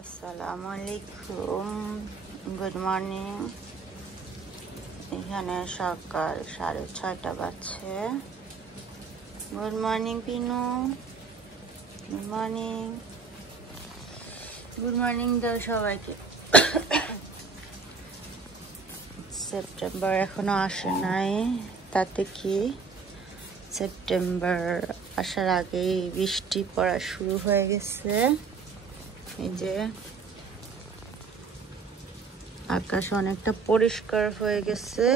আসসালামু আলাইকুম, good morning. এখানে সকাল 6:30 বাজছে। Good morning Pinu, good morning, good morning দাও সবাইকে। সেপ্টেম্বর এখনো আসে নাই, তাতে কি সেপ্টেম্বর আসার আগেই বৃষ্টি পড়া শুরু হয়ে গেছে। এই যে আকাশ অনেকটা পরিষ্কার হয়ে গেছে।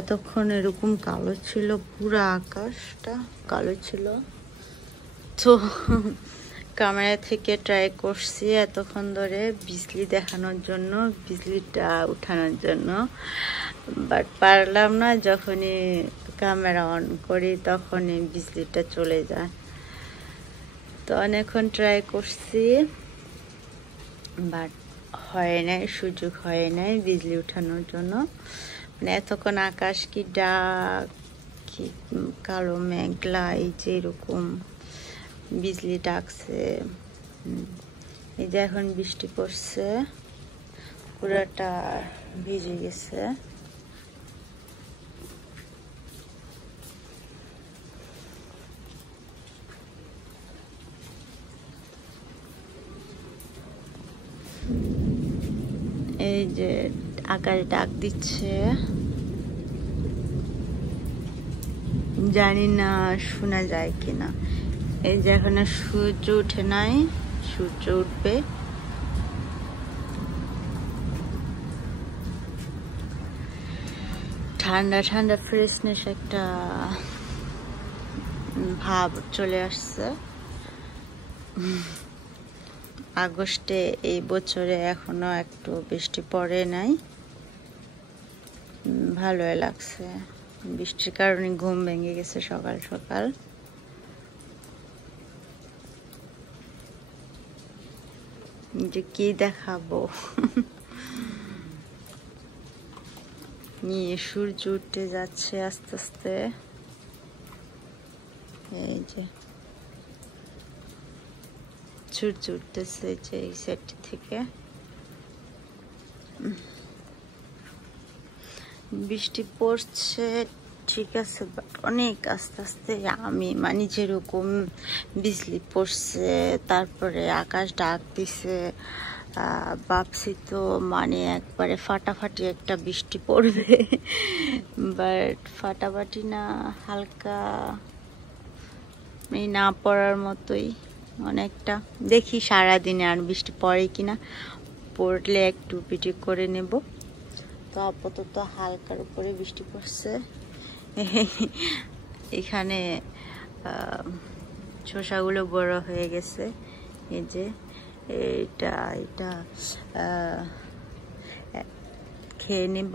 এতক্ষণ এরকম কালো ছিল, পুরো আকাশটা কালো ছিল। তো ক্যামেরা থেকে ট্রাই করছি এতক্ষণ ধরে বিজলি দেখানোর জন্য, বিজলিটা উঠানোর জন্য, বাট পারলাম না। যখনই ক্যামেরা অন করি তখনই বিজলিটা চলে যায়। তো অনেকক্ষণ ট্রাই করছি, বাট হয় নাই, সুযোগ হয় নাই বিজলি উঠানোর জন্য। মানে এতক্ষণ আকাশ কি ডাক, কি কালো মেঘলা, এই যে এরকম বিজলি ডাকছে। এই যে এখন বৃষ্টি পড়ছে, পুরাটা ভিজে গেছে। এই যে আকাশ ডাক দিচ্ছে, জানি না শোনা যায় কিনা। এই যে এখনো সূর্য উঠে নাই, সূর্য উঠবে। ঠান্ডা ঠান্ডা ফ্রেশনেস একটা ভাব চলে আসছে। আগস্টে এই বছরে এখনো একটু বৃষ্টি পড়ে নাই, ভালোই লাগছে। বৃষ্টির কারণে ঘুম ভেঙে গেছে সকাল সকাল। যে কি দেখাবো, নিয়ে সূর্য উঠে যাচ্ছে আস্তে আস্তে। এই যে সূর্য উঠতেছে যে এই সাইড থেকে। বৃষ্টি পড়ছে ঠিক আছে, বাট অনেক আস্তে আস্তে। আমি মানে যেরকম বিজলি পড়ছে, তারপরে আকাশ ডাক দিছে, ভাবছি তো মানে একবারে ফাটাফাটি একটা বৃষ্টি পড়বে, বাট ফাটাফাটি না, হালকা না পড়ার মতোই অনেকটা। দেখি সারাদিনে আর বৃষ্টি পড়ে কিনা, পড়লে একটু ভিডিও করে নেব। তো আপাতত হালকার উপরে বৃষ্টি পড়ছে। এখানে শসাগুলো বড় হয়ে গেছে। এই যে এটা এটা খেয়ে নেব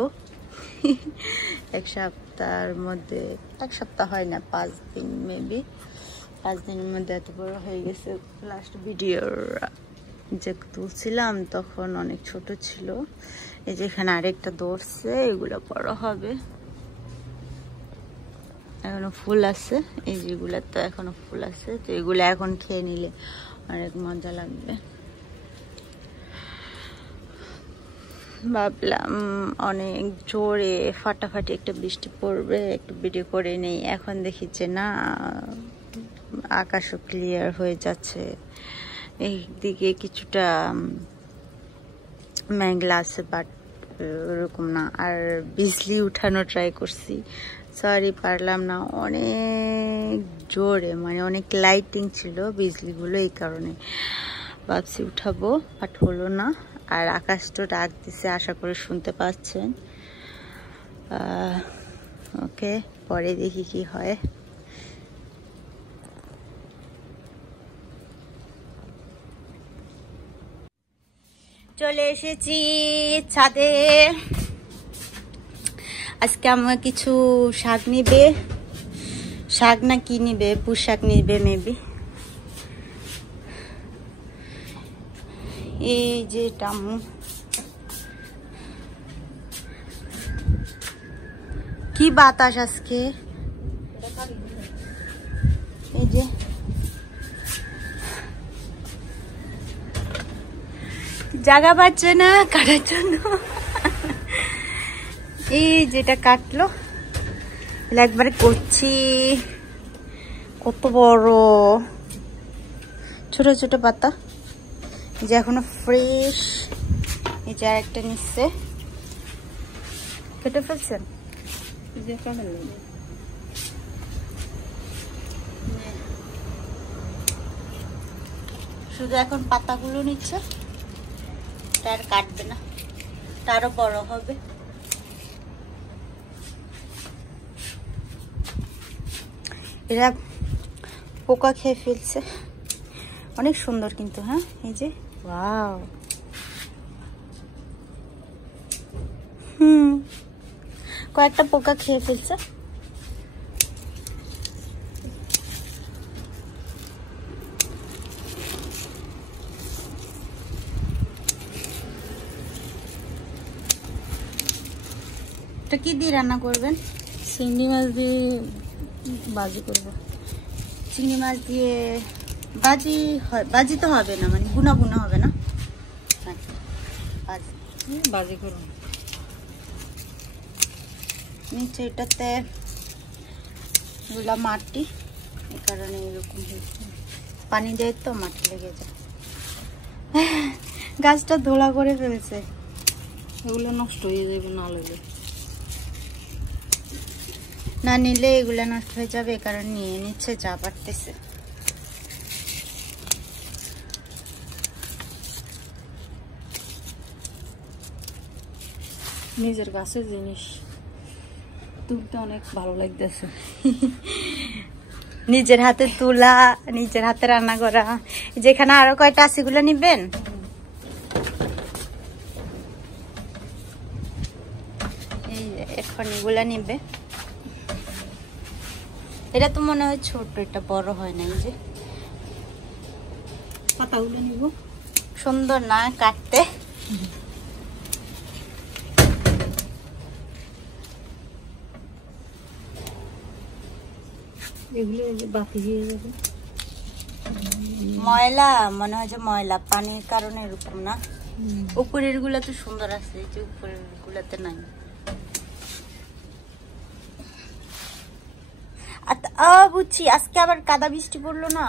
এক সপ্তাহের মধ্যে। এক সপ্তাহ হয় না, 5 দিন মেবি। 5 দিনের মধ্যে এত বড় হয়ে গেছে। লাস্ট ভিডিওর যে তুলছিলাম তখন অনেক ছোট ছিল। এই যে এখানে আরেকটা ধরছে, এগুলো বড় হবে। এখনো ফুল আছে, এই যেগুলো তো এখনো ফুল আছে। তো এগুলো এখন খেয়ে নিলে অনেক মজা লাগবে। ভাবলাম অনেক জোরে ফাটাফাটি একটা বৃষ্টি পড়বে, একটু ভিডিও করে নেই। এখন দেখি যে না, আকাশও ক্লিয়ার হয়ে যাচ্ছে। এই দিকে কিছুটা মেঘলা আছে, বাট ওরকম না। আর বিজলি উঠানো ট্রাই করছি, সরি পারলাম না। অনেক জোরে, মানে অনেক লাইটিং ছিল বিজলিগুলো, এই কারণে ভাবছি উঠাবো, বাট হলো না। আর আকাশ তো ডাক দিছে, আশা করি শুনতে পাচ্ছেন। ওকে, পরে দেখি কি হয়। চলে এসেছি ছাদে। আজকে আমার কিছু শাক নিবে, শাক না কি নিবে, পুঁই শাক নিবে মেবি। এই যে টামু, কি বাতাস আজকে। এই যে জায়গা পাচ্ছে না কাটার জন্য। এই যেটা কাটলো একবারে করছি, কত বড় ছোট ছোট পাতা, যে এখনো ফ্রেশ। এই যে আরেকটা নিচ্ছে, কেটে ফেলছেন? শুধু এখন পাতাগুলো নিচ্ছে, তার কাটবে না, তারও বড় হবে। এরা পোকা খেয়ে ফেলছে, অনেক সুন্দর কিন্তু। হ্যাঁ, এই যে ওয়াও, কয়েকটা পোকা খেয়ে ফেলছে। এটা কি দিয়ে রান্না করবেন? চিংড়ি মাছ দিয়ে ভাজি করব। চিংড়ি মাছ দিয়ে ভাজি হয়? ভাজি তো হবে না, মানে গুনা গুনা হবে না, ভাজি করব। নিচে এটাতে গুলা মাটি, এই কারণে এরকম হয়েছে। পানি দেয় তো মাটি লেগে যায়। গাছটা ধোলা করে ফেলছে, এগুলো নষ্ট হয়ে যাবে না লাগলে। না নিলে এগুলা নষ্ট হয়ে যাবে, কারণ নিয়ে নিচ্ছে, যা পারতেছে। নিজের গাছের জিনিস তুলতে অনেক ভালো লাগতেছে। নিজের হাতে তোলা, নিজের হাতে রান্না করা। যেখানে আরো কয়টা আছে এগুলো নিবেন? এই এখন এগুলা নিবে। এটা তো মনে হয় ছোট, এটা বড় হয় না। এই যে পাতাগুলো নিব, সুন্দর না কাটতে? এগুলো বাতি হয়ে যাবে। ময়লা মনে হয়, যে ময়লা পানির কারণে এরকম না। উপরের গুলা তো সুন্দর আছে, এই যে উপরের গুলাতে নাই। বুঝছি, আজকে আবার কাদা বৃষ্টি পড়লো না?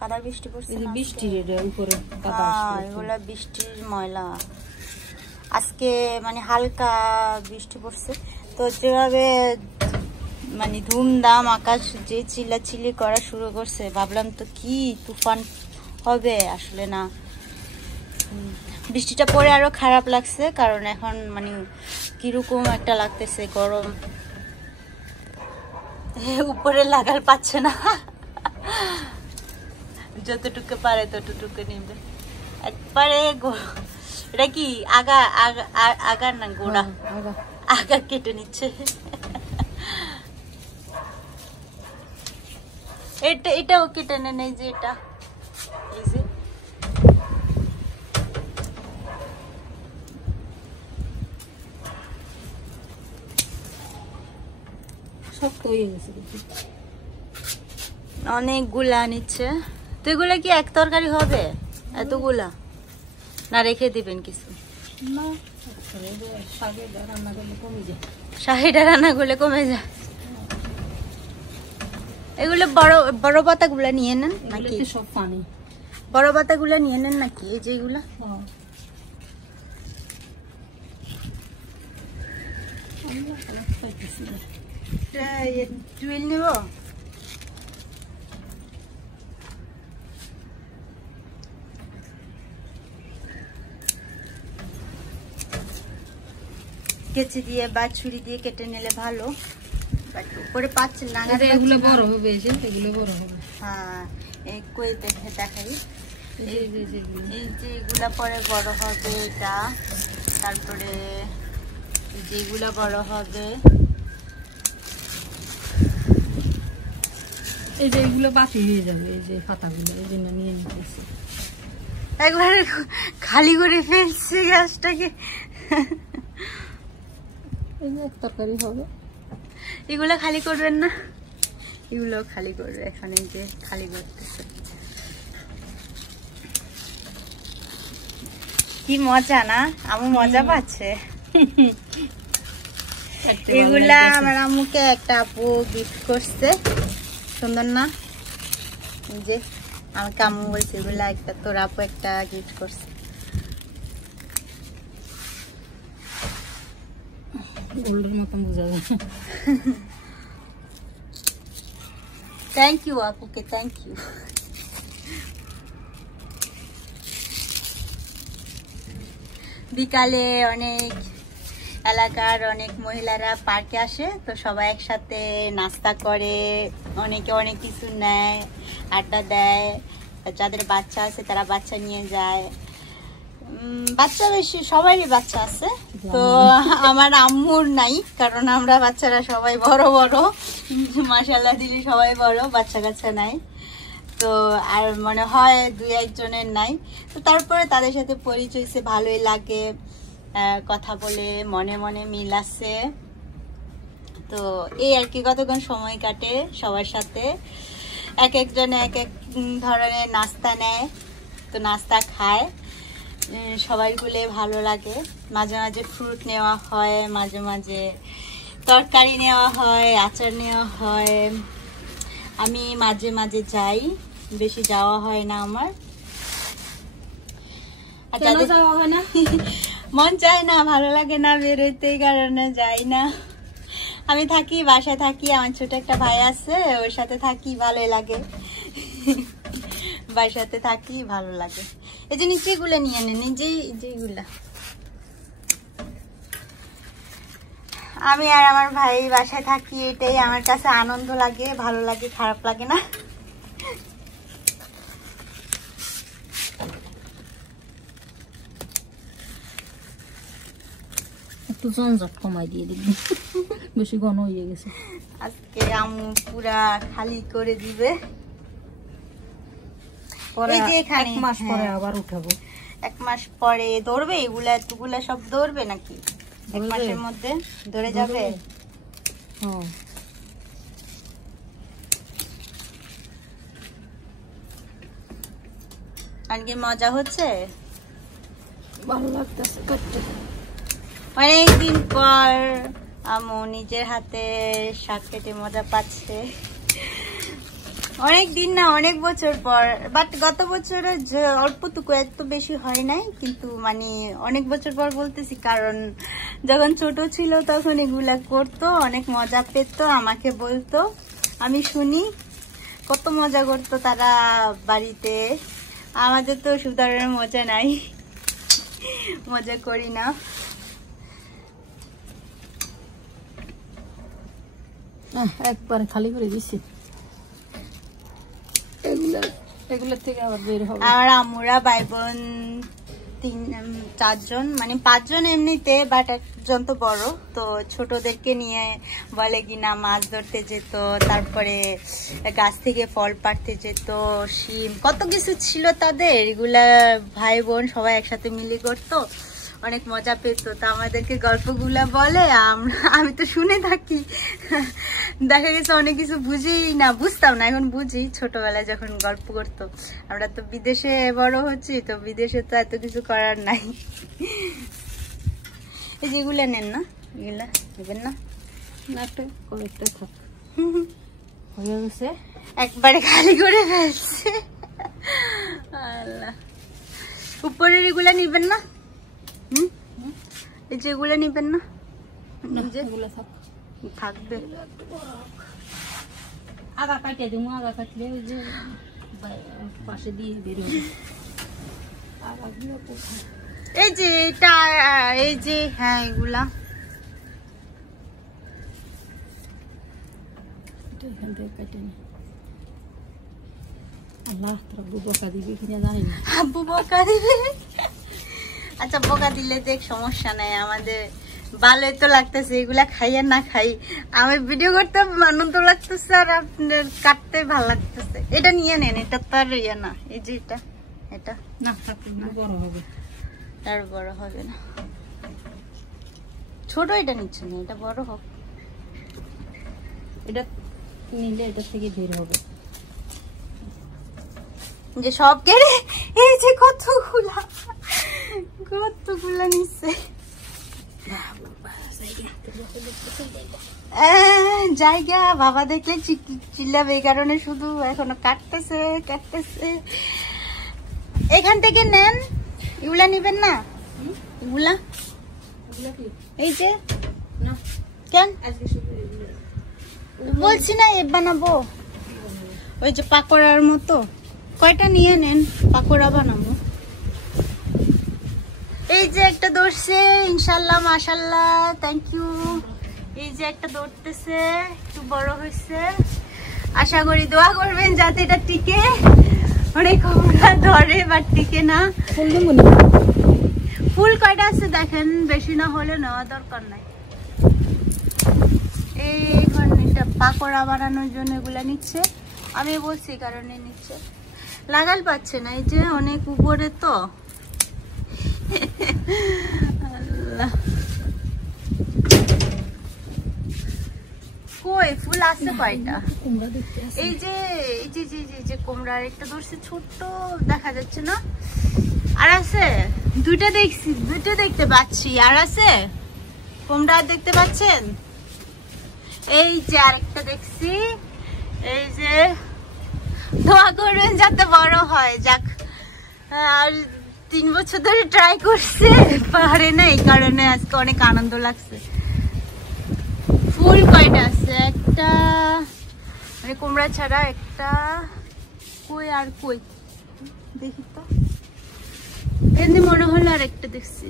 কাদা বৃষ্টি পড়ছে, বৃষ্টির উপরে এগুলা বৃষ্টির ময়লা। আজকে মানে হালকা বৃষ্টি পড়ছে তো, যেভাবে মানে ধুমধাম আকাশ যে চিল্লাচিল্লি করা শুরু করছে, ভাবলাম তো কি তুফান হবে, আসলে না। বৃষ্টিটা পরে আরো খারাপ লাগছে, কারণ এখন মানে কিরকম একটা লাগতেছে, গরম। উপরে লাগাল পাচ্ছে না, যতটুকু পারে ততটুকু নিবে একবারে। এটা কি আগা আগার না গোড়া? আগা কেটে নিচ্ছে। এটাও কেটে নেন, এই যে এটা, এই যে শক্ত হয়ে গেছে। অনেকগুলা নিচ্ছে। তো এগুলা কি এক তরকারি হবে এতগুলা, না রেখে দিবেন কিছু? না, শাকেটা রান্না করলে কমে যায়। শাহিটা রান্না করলে কমে যায়। এগুলো বড় বড় পাতাগুলা নিয়ে নেন নাকি? সব পানি। বড় পাতাগুলা নিয়ে নেন নাকি? এই যে এগুলা টুয়েল নিব। কেচি দিয়ে বা ছুরি দিয়ে কেটে নিলে ভালো। উপরে পাচ্ছেন না, এগুলো বড় হবে, এগুলো বড় হবে। হ্যাঁ, এই কই দেখে দেখাই। এই যে এগুলা পরে বড় হবে, এটা তারপরে যেগুলা বড় হবে, এই যে এগুলো বাতি হয়ে যাবে। এই যে পাতাগুলো এই জন্য নিয়ে নিতেছি, একবারে খালি করে ফেলছি গাছটাকে। এই যে এক তরকারি হবে। এগুলা খালি করবেন না? এগুলো খালি করবে এখন, এই যে খালি করতেছে। কি মজা না, আম্মু মজা পাচ্ছে। এগুলা আমার আম্মুকে একটা আপু গিফট করছে, সুন্দর না? যে আমাকে আম্মু বলছে এগুলা একটা তোর আপু একটা গিফট করছে। গোল্ডের মতন বোঝা যায়। থ্যাংক ইউ আপুকে, থ্যাংক ইউ। বিকালে অনেক এলাকার অনেক মহিলারা পার্কে আসে, তো সবাই একসাথে নাস্তা করে, অনেকে অনেক কিছু নেয়, আড্ডা দেয়। যাদের বাচ্চা আছে তারা বাচ্চা নিয়ে যায়। বাচ্চা বেশি, সবারই বাচ্চা আছে, তো আমার আম্মুর নাই, কারণ আমরা বাচ্চারা সবাই বড় বড়, মাশাআল্লাহ দিলি সবাই বড়, বাচ্চা কাচ্চা নাই। তো আর মনে হয় 2-1 জনের নাই। তো তারপরে তাদের সাথে পরিচয় হয়েছে, ভালোই লাগে, কথা বলে মনে মনে মিল আছে। তো এই আর কি, কতক্ষণ সময় কাটে সবার সাথে। এক একজনে এক এক ধরনের নাস্তা নেয়, তো নাস্তা খায়, সবাই গুলো ভালো লাগে। মাঝে মাঝে ফ্রুট নেওয়া হয়, মাঝে মাঝে তরকারি নেওয়া হয়, আচার নেওয়া হয়। আমি মাঝে মাঝে যাই, বেশি যাওয়া হয় না আমার। যাওয়া হয় না, মন চায় না, ভালো লাগে না বেরোতে, কারণে যাই না। আমি থাকি, বাসায় থাকি, আমার ছোট একটা ভাই আছে, ওর সাথে থাকি, ভালোই লাগে। ভাইয়ের সাথে থাকি, ভালো লাগে। এই যে নিচেগুলো নিয়ে নেন, যেগুলা আমি আর আমার ভাই বাসায় থাকি, এটাই আমার কাছে আনন্দ লাগে, ভালো লাগে, খারাপ লাগে না। একটু জঞ্জট কমাই দিয়ে দিবি, বেশি ঘন হয়ে গেছে। আজকে আম্মু পুরা খালি করে দিবে। এক মাস পরে আবার উঠাবো। 1 মাস পরে ধরবে এগুলা, এতগুলা সব ধরবে নাকি 1 মাসের মধ্যে ধরে যাবে? আজকে মজা হচ্ছে, ভালো লাগতেছে করতে। অনেকদিন পর আম্মু নিজের হাতে শাক কেটে মজা পাচ্ছে। অনেক দিন না, অনেক বছর পর, বাট গত বছরে অল্পটুকু, এত বেশি হয় নাই, কিন্তু মানে অনেক বছর পর বলতেছি, কারণ যখন ছোট ছিল তখন এগুলা করতো, অনেক মজা পেত, আমাকে বলতো, আমি শুনি কত মজা করতো তারা বাড়িতে। আমাদের তো সুতরাং মজা নাই, মজা করি না। একবারে খালি করে দিছি, এগুলোর থেকে আবার বের হবে। আমার আম্মুরা ভাই বোন 3-4 জন, মানে 5 জন এমনিতে, বাট একজন তো বড়, তো ছোটদেরকে নিয়ে বলে কিনা মাছ ধরতে যেত, তারপরে গাছ থেকে ফল পাড়তে যেত, শিম, কত কিছু ছিল তাদের, এগুলা ভাই বোন সবাই একসাথে মিলে করতো, অনেক মজা পেত। তো আমাদেরকে গল্পগুলা বলে, আমি তো শুনে থাকি। দেখা গেছে অনেক কিছু বুঝতাম না, এখন বুঝি। ছোটবেলায় যখন গল্প করতো, আমরা তো বিদেশে বড় হচ্ছি, তো বিদেশে তো এত কিছু করার নাই। এই যেগুলা নেন না, এগুলা নেবেন না, কয়েকটা থাক, হয়ে গেছে, একবারে খালি করে ফেলছে। আল্লাহ, উপরের এগুলা নিবেন না? এই যেগুলো নিবেন না, থাকবে। আগা কাটিয়ে দেবো, আগা কাটলে ওই যে পাশে দিয়ে বেরোবে। এই যে এটা, এই যে, হ্যাঁ এগুলা এখান থেকে কাটে নি। আল্লাহ, তোরা বকা দিবি কিনা জানি না। আব্বু বকা দিবে? আচ্ছা বকা দিলে দেখ, সমস্যা নাই, আমাদের ভালোই তো লাগতেছে, এগুলা খাই আর না খাই, আমি ভিডিও করতে আনন্দ লাগতেছে, আর আপনার কাটতে ভালো লাগতেছে। এটা নিয়ে নেন, এটা তো আর ইয়ে না, এই যে এটা না, বড় হবে, আর বড় হবে না, ছোট এটা নিচ্ছে না, এটা বড় হোক। এটা নিলে এটা থেকে বের হবে, যে সব কেড়ে, এই যে কতগুলা নিচ্ছে জায়গা বাবা দেখলে চিল্লাবে, এই কারণে শুধু এখনো কাটতেছে। এখান থেকে নেন, এগুলা নিবেন না? এগুলা এই যে কেন বলছি না, এ বানাবো ওই যে পাকোড়ার মতো, কয়টা নিয়ে নেন, পাকোড়া বানাবো। এই যে একটা ধরছে, ইনশাল্লাহ মাশাল্লাহ, থ্যাংক ইউ। এই যে একটা ধরতেছে, একটু বড় হয়েছে, আশা করি দোয়া করবেন যাতে এটা টিকে। অনেক ধরে বাট টিকে না। ফুল কয়টা আছে দেখেন, বেশি না হলে নেওয়া দরকার নাই। এইখানে এটা পাকোড়া বানানোর জন্য এগুলা নিচ্ছে, আমি বলছি কারণে নিচ্ছে। লাগাল পাচ্ছে না, এই যে অনেক উপরে তো। আল্লাহ, কই ফুল আছে কয়টা? এই যে কুমড়ার একটা ধরছে, ছোট্ট দেখা যাচ্ছে না? আর আছে দুইটা, দেখছি দুইটা দেখতে পাচ্ছি। আর আছে কুমড়া দেখতে পাচ্ছেন? এই যে আরেকটা দেখছি। এই যে দোয়া করবেন যাতে বড় হয়। যাক, আর 3 বছর ধরে ট্রাই করছে, পারে না, এই কারণে আজকে অনেক আনন্দ লাগছে। ফুল কয়টা আছে? একটা, মানে কুমড়া ছাড়া একটা। কই আর কই দেখি তো, এমনি মনে হলো আর একটা দেখছি।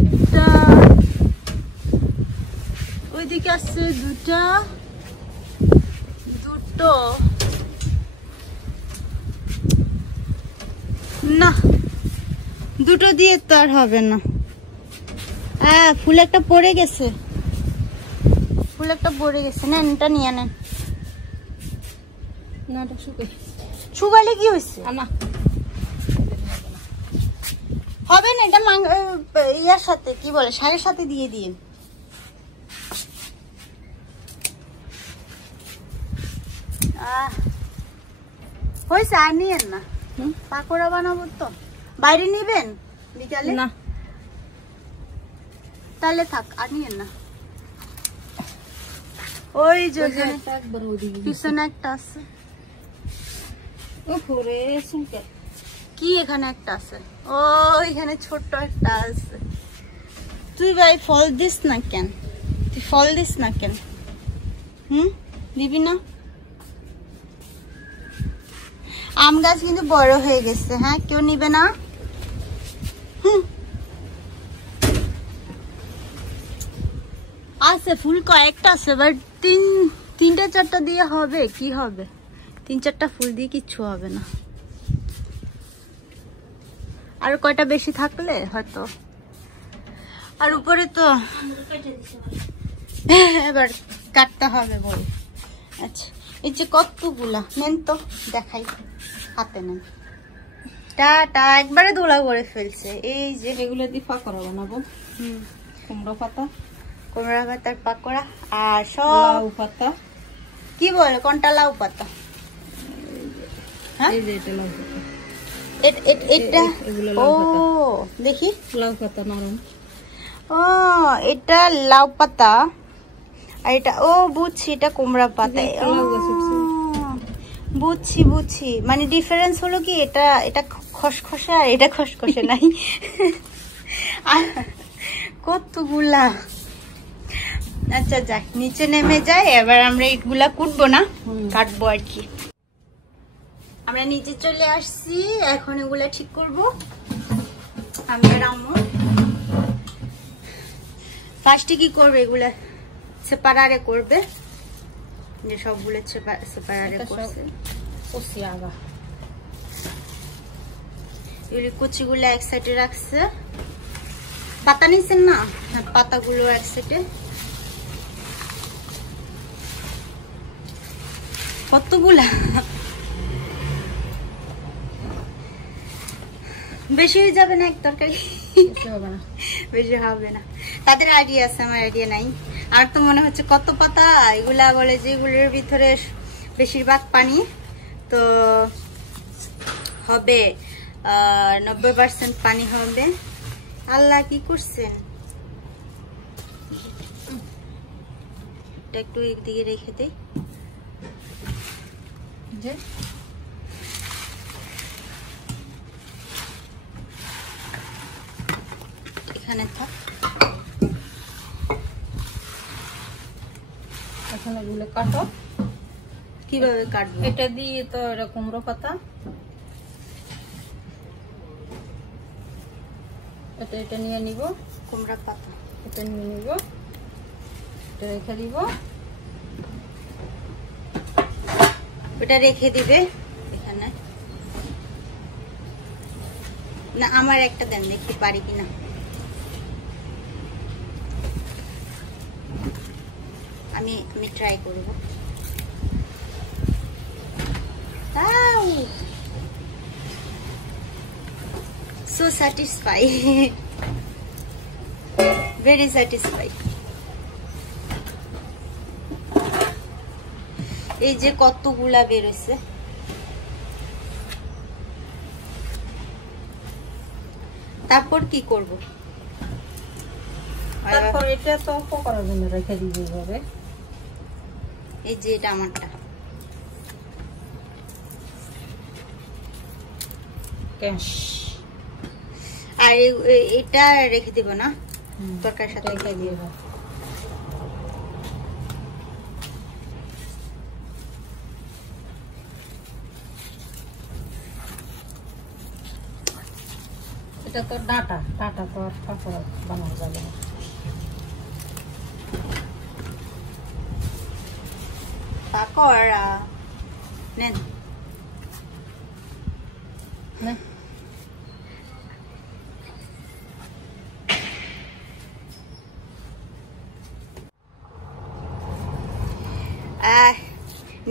একটা ওইদিকে আছে, দুটো না, দুটো দিয়ে তো আর হবে না। হ্যাঁ, ফুল একটা পড়ে গেছে, নেন এটা নিয়ে নেন। শুকালে কি হয়েছে? হবে না, এটা ইয়ার সাথে কি বলে, শাকের সাথে দিয়ে দিন। হয়েছে, আর নিয়েন না, পাকোড়া বানাবো তো। বাইরে নিবেন বিকালে? না, তাহলে থাক, আর নিয়েন না। ওই যে পিছনে একটা আছে, কি এখানে একটা আছে, ও এখানে ছোট্ট একটা আছে। তুই ভাই ফল দিস না কেন? দিবি না? আম গাছ কিন্তু বড় হয়ে গেছে। হ্যাঁ, কেউ নিবে না? আছে ফুল কয়েকটা আছে, বাট 3-4টা দিয়ে হবে, কি হবে? 3-4টা ফুল দিয়ে কিচ্ছু হবে না। আর কয়টা বেশি থাকলে হয়তো। আর উপরে তো এবার কাটতে হবে বল। আচ্ছা, এই যে কতগুলা নেন তো, দেখাই, হাতে নেন। টাটা, একবারে দোলা করে ফেলছে। এই যে এগুলো দিয়ে পাকোড়া বানাবো। কুমড়া পাতার পাকোড়া। আর সব লাউ পাতা, কি বলে, কোনটা লাউ পাতা? ও দেখি, লাউ পাতা নরম। ও এটা লাউ পাতা, আর এটা, ও বুঝছি, এটা কুমড়া পাতা। বুঝছি, মানে ডিফারেন্স হলো কি, এটা খসখসে আর এটা খসখসে নাই। কতগুলা। আচ্ছা যাক, নিচে নেমে যাই। এবার আমরা এগুলা কুটবো না, কাটবো আর কি। আমরা নিচে চলে আসছি, এখন এগুলা ঠিক করব আমি আর আম্মু। ফার্স্টে কি করবে, এগুলা সেপারেটে করবে, যে সবগুলো সেপারেটে করছে। এগুলি কুচিগুলো এক সাইডে রাখছে, পাতা নিচ্ছেন না, পাতাগুলো এক সাইডে। কতগুলা, বেশি হয়ে যাবে না এক তরকারি? বেশি হবে না, তাদের আইডিয়া আছে, আমার আইডিয়া নাই। আর তো মনে হচ্ছে কত পাতা, এগুলা বলে যে এগুলোর ভিতরে বেশিরভাগ পানি, তো হবে 90% পানি হবে। আল্লাহ কি করছেন? এটা একটু একদিকে রেখে দেই। যে এখানে থাক। এখানে গুলো কাটো। কিভাবে কাটবো? এটা দিয়ে তো এটা কুমড়ো পাতা, এটা নিয়ে নিব। কুমড়া পাতা এটা নিয়ে নিব, এটা রেখে দিব। ওটা রেখে দিবে এখানে। না আমার একটা দেন, দেখি পারি কিনা। আমি ট্রাই করব। So satisfied. Very satisfied. এই যে কতগুলা বেরোছে। তারপর কি করব? তারপর এটা তো অল্প করার জন্য রেখে দিবে এইভাবে। এই যে এটা আমারটা। ক্যাশ। আর এটা রেখে দেব না, তরকারির সাথে রেখে দিব। এটা তো ডাটা তো আর পাপড় বানানো যাবে না। পাকোড়া নেন।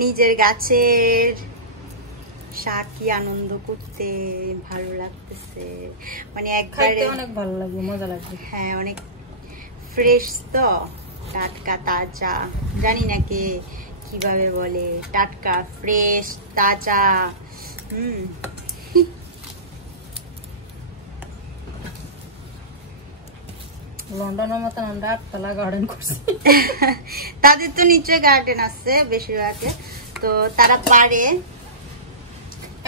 নিজের গাছের শাক কি আনন্দ করতে ভালো লাগতেছে, মানে একবারে অনেক ভালো লাগবে, মজা লাগবে। হ্যাঁ অনেক ফ্রেশ তো, টাটকা তাজা, জানি না কে কিভাবে বলে, টাটকা ফ্রেশ তাজা। লন্ডনের মতন আমরা 8 তলা গার্ডেন করছি। তাদের তো নিচে গার্ডেন আছে বেশিরভাগে, তো তারা পারে।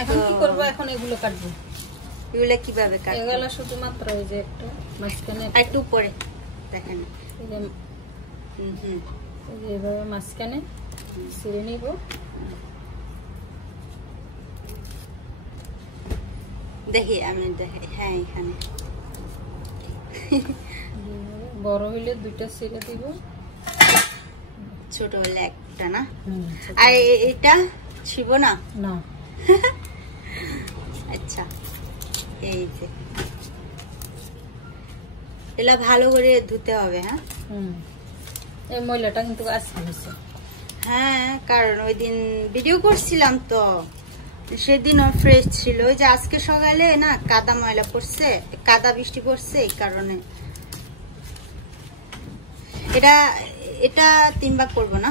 এখন কি করব? এখন এগুলো কাটবো। এগুলো কিভাবে কাটবো? এগুলো শুধুমাত্র ওই যে একটা মাঝখানে একটু উপরে দেখেন, এই যে এইভাবে মাঝখানে ছিঁড়ে নিব। দেখি আমি দেখি, হ্যাঁ এখানে বড় হইলে দুইটা ছিঁড়ে দিব, ছোট হলে একটা না। আর এটা ছিব না না। আচ্ছা এই যে এলা ভালো করে ধুতে হবে। হ্যাঁ এই ময়লাটা কিন্তু আজকে হয়েছে। হ্যাঁ কারণ ওই দিন ভিডিও করছিলাম তো, সেদিনও ফ্রেশ ছিল। ওই যে আজকে সকালে না কাদা ময়লা পড়ছে, কাদা বৃষ্টি পড়ছে, এই কারণে। এটা 3 ভাগ করবো না?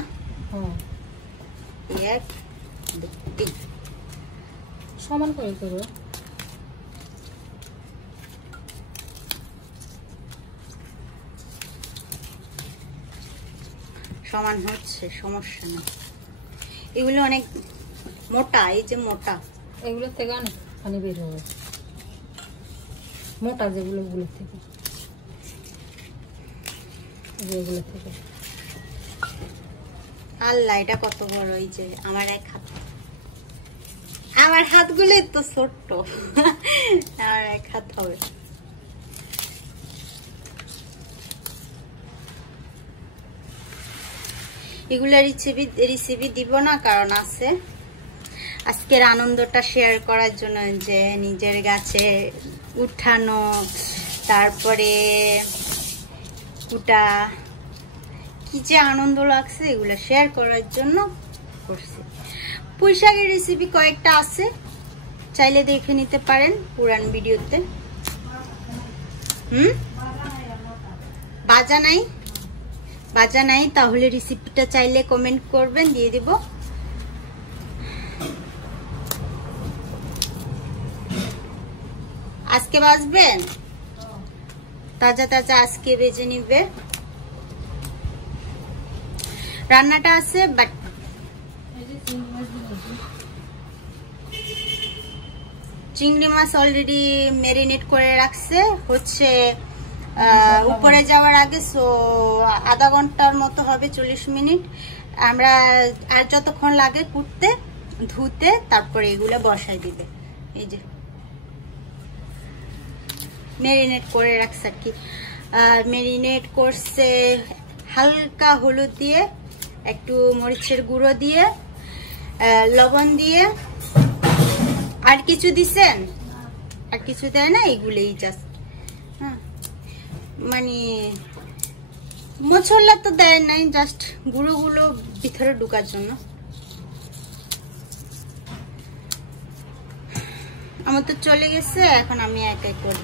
এক দুই সমান করে করো। সমান হচ্ছে, সমস্যা নেই। এগুলো অনেক মোটা, এই যে মোটা, এগুলো থেকে অনেক পানি বের হবে, মোটা যেগুলো ওগুলো থেকে, এগুলো থেকে। আল্লাহ এটা কত বড়! এই যে আমার এক হাত, আমার হাতগুলো তো ছোট্ট। আমার এক হাত হবে। এগুলা রেসিপি দিব না, কারণ আছে আজকের আনন্দটা শেয়ার করার জন্য, যে নিজের গাছে উঠানো, তারপরে কুটা, কি যে আনন্দ লাগছে, এগুলা শেয়ার করার জন্য করছি। পুঁই শাকের রেসিপি কয়েকটা আছে, চাইলে দেখে নিতে পারেন পুরান ভিডিওতে। বাজা নাই, তাহলে রেসিপিটা চাইলে কমেন্ট করবেন, দিয়ে দিব। আজকে বাজবেন? তাজা তাজা আজকে ভেজে নিবে। রান্নাটা আছে বাট চিংড়ি মাছ অলরেডি ম্যারিনেট করে রাখছে হচ্ছে উপরে যাওয়ার আগে, সো আধা ঘন্টার মতো হবে, 40 মিনিট। আমরা আর যতক্ষণ লাগে কুটতে ধুতে তারপরে এগুলো বসাই দিবে। এই যে ম্যারিনেট করে রাখছে আর কি, ম্যারিনেট করছে হালকা হলুদ দিয়ে, একটু মরিচের গুঁড়ো দিয়ে, লবণ দিয়ে। আর কিছু দিছেন? আর কিছু দেয় না, এগুলোই জাস্ট। হ্যাঁ মানে মশলা তো দেয় নাই, জাস্ট গুঁড়োগুলো ভিতরে ঢুকার জন্য। আমার তো চলে গেছে, এখন আমি একাই করি।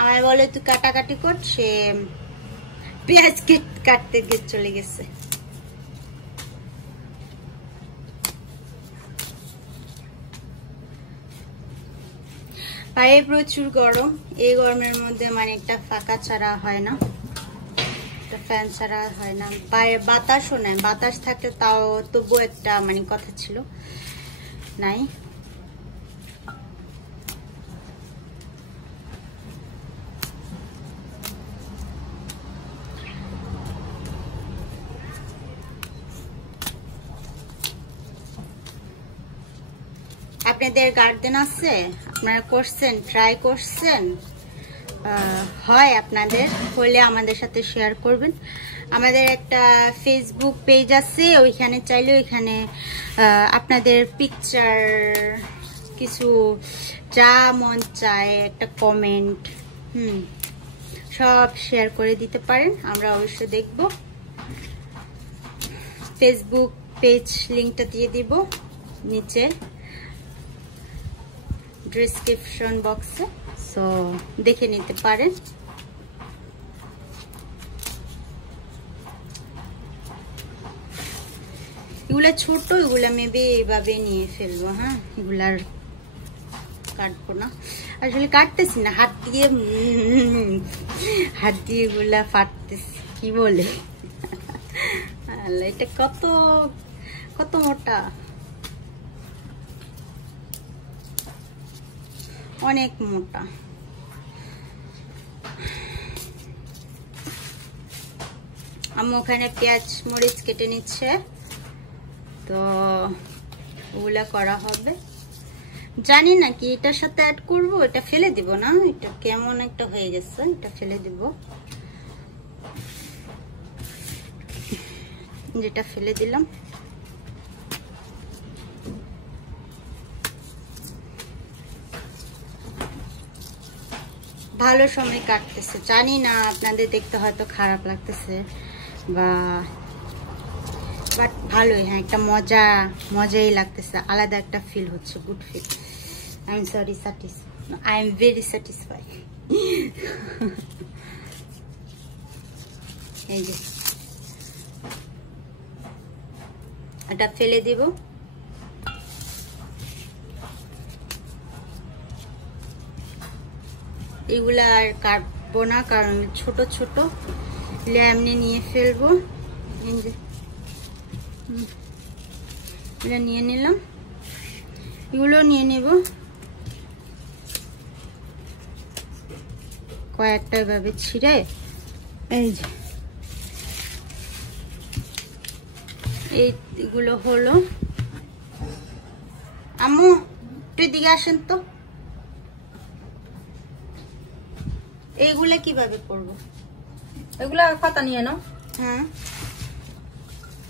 আমার বলে তুই কাটাকাটি কর, সে পেঁয়াজ কাটতে গিয়ে চলে গেছে। বাইরে প্রচুর গরম, এই গরমের মধ্যে মানে একটা ফাঁকা ছাড়া হয় না, একটা ফ্যান ছাড়া হয় না। বাইরে বাতাসও নাই, বাতাস থাকলে তাও তবু একটা মানে কথা ছিল, নাই। আপনাদের গার্ডেন আছে? আপনারা করছেন, ট্রাই করছেন? হয় আপনাদের হলে আমাদের সাথে শেয়ার করবেন। আমাদের একটা ফেসবুক পেজ আছে, ওইখানে চাইলে ওইখানে আপনাদের পিকচার কিছু যা মন চায় একটা কমেন্ট সব শেয়ার করে দিতে পারেন, আমরা অবশ্যই দেখব। ফেসবুক পেজ লিংকটা দিয়ে দিব নিচে ডিসক্রিপশন বক্সে, সো দেখে নিতে পারেন। এগুলা ছোট, এগুলা মেবি এইভাবে নিয়ে ফেলবো। হ্যাঁ এগুলার কাটবো না, আসলে কাটতেছি না, হাত দিয়ে এগুলা ফাটতেছি, কি বলে। এটা কত কত মোটা, অনেক মোটা। আমি ওখানে পেঁয়াজ মরিচ কেটে নিচ্ছে, তো ওগুলা করা হবে। জানি না কি এটার সাথে অ্যাড করব, এটা ফেলে দিব না, এটা কেমন একটা হয়ে গেছে, এটা ফেলে দিব। যেটা ফেলে দিলাম। ভালো সময় কাটতেছে, জানি না আপনাদের দেখতে হয়তো খারাপ লাগতেছে বা বাট ভালোই। হ্যাঁ একটা মজাই লাগতেছে, আলাদা একটা ফিল হচ্ছে, good feel. I am sorry I am very satisfy. এই যে এটা ফেলে দিব। এগুলা আর কাটবো না, কারণ ছোট ছোট এমনি নিয়ে ফেলবো। এটা নিয়ে নিলাম, এগুলো নিয়ে নেব কয়েকটা এভাবে ছিঁড়ে। এই যে এইগুলো হলো। আম্মু একটু দিকে আসেন তো, এইগুলা কিভাবে করবো? এগুলা পাতা নিয়ে নাও। হ্যাঁ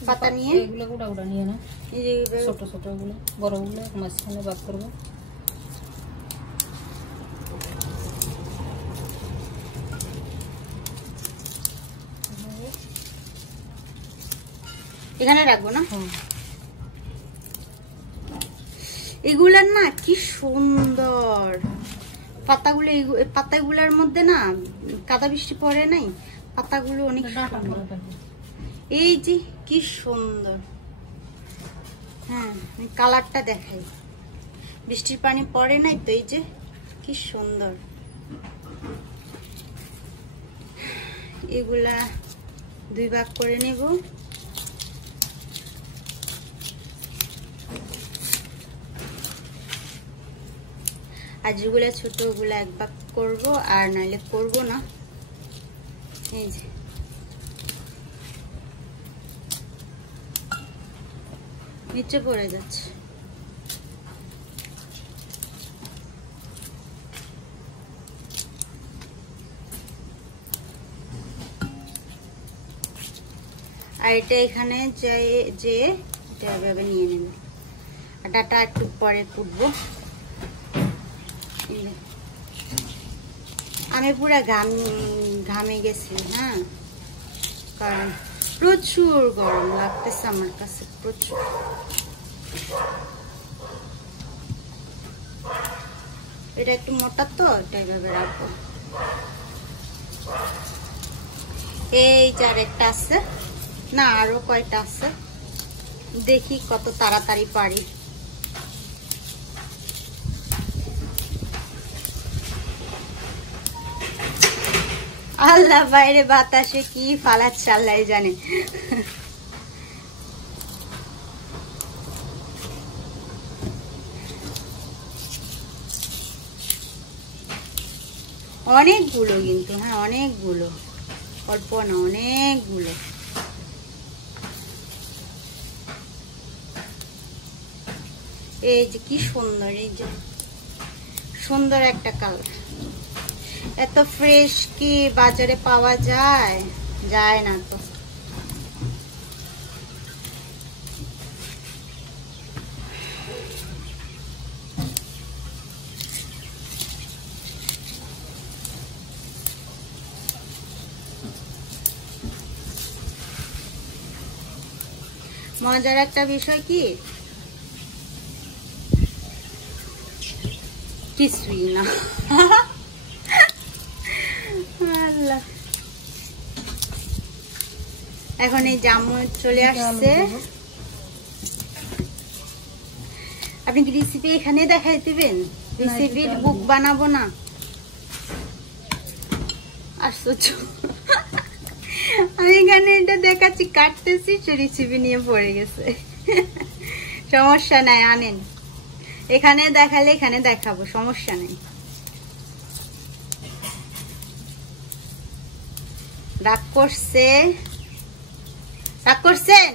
পাতা নিয়ে এগুলো গোটা গোটা নিয়ে নাও, এই যে ছোট ছোট গুলো, বড়গুলো মাঝখানে ভাগ করবো। এখানে রাখবো না? এগুলার না কি সুন্দর পাতাগুলো, পাতাগুলোর মধ্যে না কাদা বৃষ্টি পড়ে নাই, পাতাগুলো অনেক সুন্দর। এই যে কি সুন্দর। হ্যাঁ কালারটা দেখাই, বৃষ্টির পানি পড়ে নাই তো, এই যে কি সুন্দর। এগুলা 2 ভাগ করে নেব। আর যেগুলা ছোট ওগুলা 1 ভাগ করব, আর নাইলে করব না। এই যে নিচে পড়ে যাচ্ছে। আর এটা এখানে যে এটা এভাবে নিয়ে নেবে। আর ডাটা একটু পরে কুটবো। আমি পুরা ঘামে গেছি, হ্যাঁ, কারণ প্রচুর গরম লাগতেছে আমার কাছে, প্রচুর। এটা একটু মোটা তো, এটা এইভাবে রাখবো। এই যে আরেকটা আছে, না আরো কয়টা আছে, দেখি কত তাড়াতাড়ি পারি। আল্লাহ বাইরে বাতাসে কি ফালাচ্ছে আল্লাহ জানে। অনেকগুলো কিন্তু, হ্যাঁ অনেকগুলো, অল্প না, অনেকগুলো। এই যে কি সুন্দর, এই যে সুন্দর একটা কালার। এত ফ্রেশ কি বাজারে পাওয়া যায়? যায় না তো। মজার একটা বিষয় কি, কিছুই না। আল্লাহ, এখন এই জামু চলে আসছে। আপনি কি রেসিপি এখানে দেখাই দিবেন? রেসিপির বুক বানাবো না? আশ্চর্য, আমি এখানে এটা দেখাচ্ছি, কাটতেছি, সে রেসিপি নিয়ে পড়ে গেছে। সমস্যা নাই, আনেন, এখানে দেখালে এখানে দেখাবো, সমস্যা নেই। রাগ করছে, রাগ করছেন,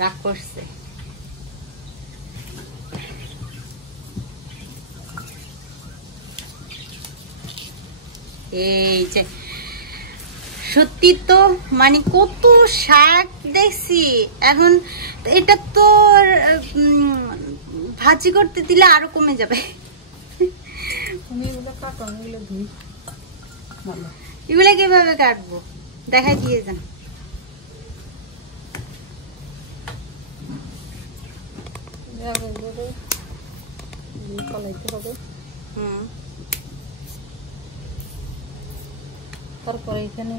রাগ করছে। এই যে সত্যি তো, মানে কত শাক দেখছি এখন। এটা তো ভাজি করতে দিলে আরো কমে যাবে। এগুলো কিভাবে কাটবো দেখাই দিয়ে যান। তারপরে এখানে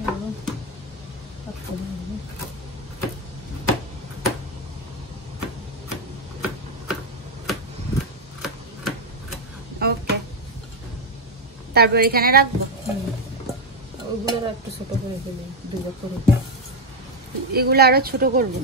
ওকে, তারপর এখানে রাখবো। ওইগুলো একটু ছোট করে ফেলি, 2 ভাগ করে। এগুলো আরো ছোট করবো।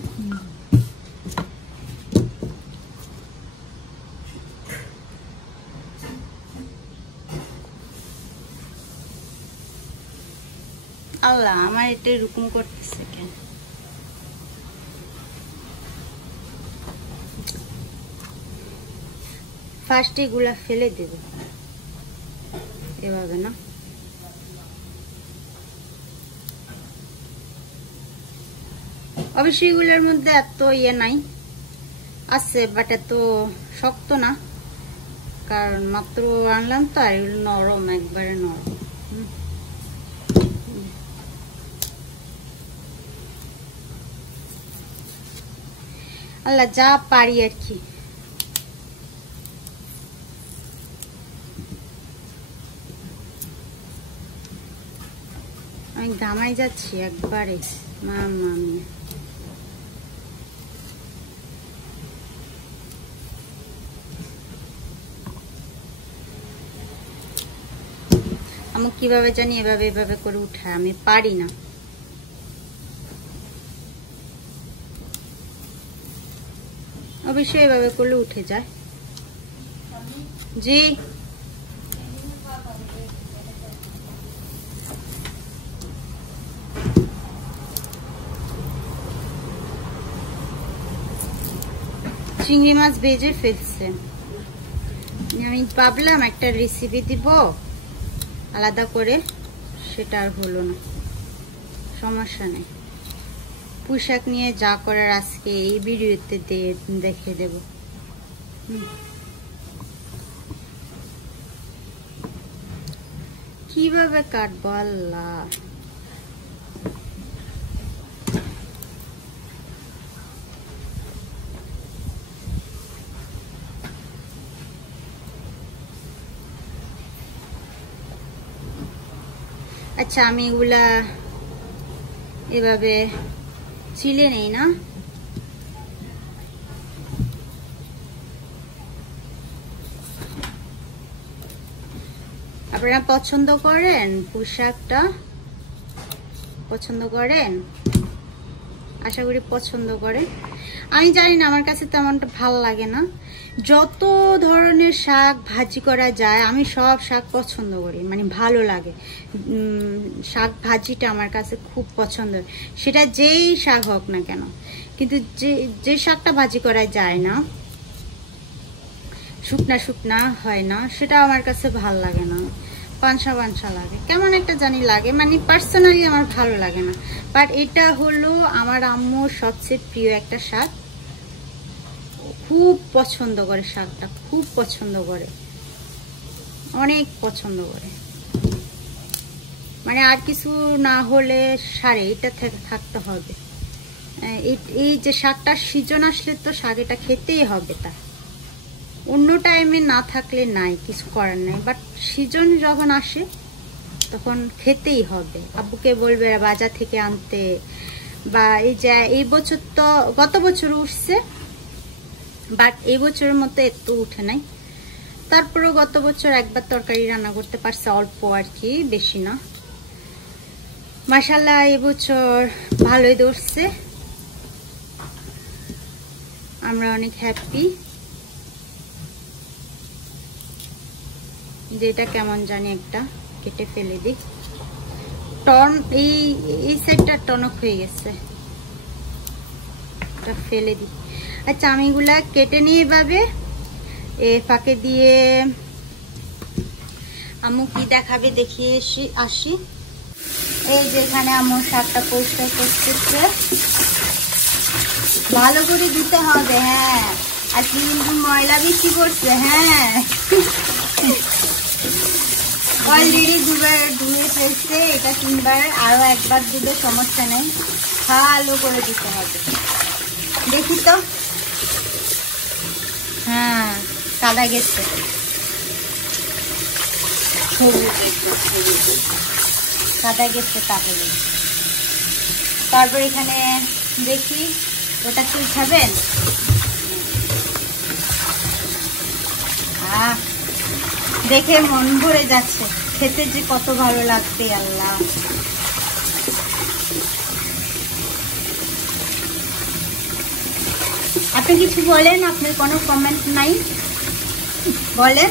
আল্লাহ, আমার এটা এরকম করতেছে কেন? ফার্স্ট এগুলা ফেলে দেব, এভাবে না। অবশ্যই এগুলোর মধ্যে এত ইয়ে নাই, আছে বাট এত শক্ত না, কারণ মাত্র আনলাম তো। আর এগুলো নরম, একবারে নরম। আল্লাহ, যা পারি আর কি। আমি ঘামাই যাচ্ছি একবারে, মামা মিয়া। আমি কিভাবে জানি এভাবে এভাবে করে উঠায়, আমি পারি না। অবশ্যই এভাবে করলে উঠে যায়। জি চিংড়ি মাছ ভেজে ফেলছে। আমি ভাবলাম একটা রেসিপি দিব আলাদা করে, সেটা আর হলো না। সমস্যা নেই, পোশাক নিয়ে যা করার আজকে এই ভিডিওতে দেখে দেব। কিভাবে কাটবো আল্লাহ। আচ্ছা আমি এগুলা এভাবে ছিলে নেই না। আপনারা পছন্দ করেন পোশাকটা? পছন্দ করেন? আশা করি পছন্দ করেন। আমি জানি না, আমার কাছে তেমনটা ভালো লাগে না। যত ধরনের শাক ভাজি করা যায় আমি সব শাক পছন্দ করি, মানে ভালো লাগে। শাক ভাজিটা আমার কাছে খুব পছন্দ, সেটা যেই শাক হোক না কেন। কিন্তু যে শাকটা ভাজি করা যায় না, শুকনা শুকনা হয় না, সেটা আমার কাছে ভালো লাগে না। পানসা পানসা লাগে, কেমন একটা জানি লাগে, মানে পার্সোনালি আমার ভালো লাগে না। বাট এটা হলো আমার আম্মুর সবচেয়ে প্রিয় একটা শাক, খুব পছন্দ করে শাকটা, খুব পছন্দ করে, অনেক পছন্দ করে। মানে আর কিছু না হলে সারে এটা থাকতে হবে। এই যে শাকটার সিজন আসলে তো শাক এটা খেতেই হবে, তা অন্য টাইমে না থাকলে নাই, কিছু করার নাই। বাট সিজন যখন আসে তখন খেতেই হবে। আব্বুকে বলবে বাজার থেকে আনতে, বা এই যে এই বছর তো গত বছর উঠছে, বাট এই বছরের মতো একটু উঠে নাই। তারপরেও গত বছর একবার তরকারি রান্না করতে পারছে, অল্প আর কি, বেশি না। মাশাআল্লাহ এবছর ভালোই ধরছে, আমরা অনেক হ্যাপি। যেটা কেমন জানি একটা কেটে ফেলে দিই। টন এই সাইডটা টনক হয়ে গেছে, এটা ফেলে দিই। আচ্ছা আমি এগুলা কেটে নিয়ে এভাবে ফাঁকে দিয়ে আম্মু কি দেখাবে দেখিয়ে আসি। এই যে এখানে আম্মু শাকটা পরিষ্কার করতেছে, ভালো করে দিতে হবে। হ্যাঁ আজকে কিন্তু ময়লা বেশি করছে। হ্যাঁ অলরেডি দুবার ধুয়ে ফেলছে, এটা 3 বার, আরো একবার দিলে সমস্যা নেই। ভালো করে দিতে হবে। দেখি তো, হ্যাঁ কাদা গেছে, কাদা গেছে। তাহলে তারপর এখানে দেখি ওটা কি খাবেন। দেখে মন ভরে যাচ্ছে, খেতে যে কত ভালো লাগবে আল্লাহ। আপনি কিছু বলেন, আপনার কোনো কমেন্ট নাই, বলেন।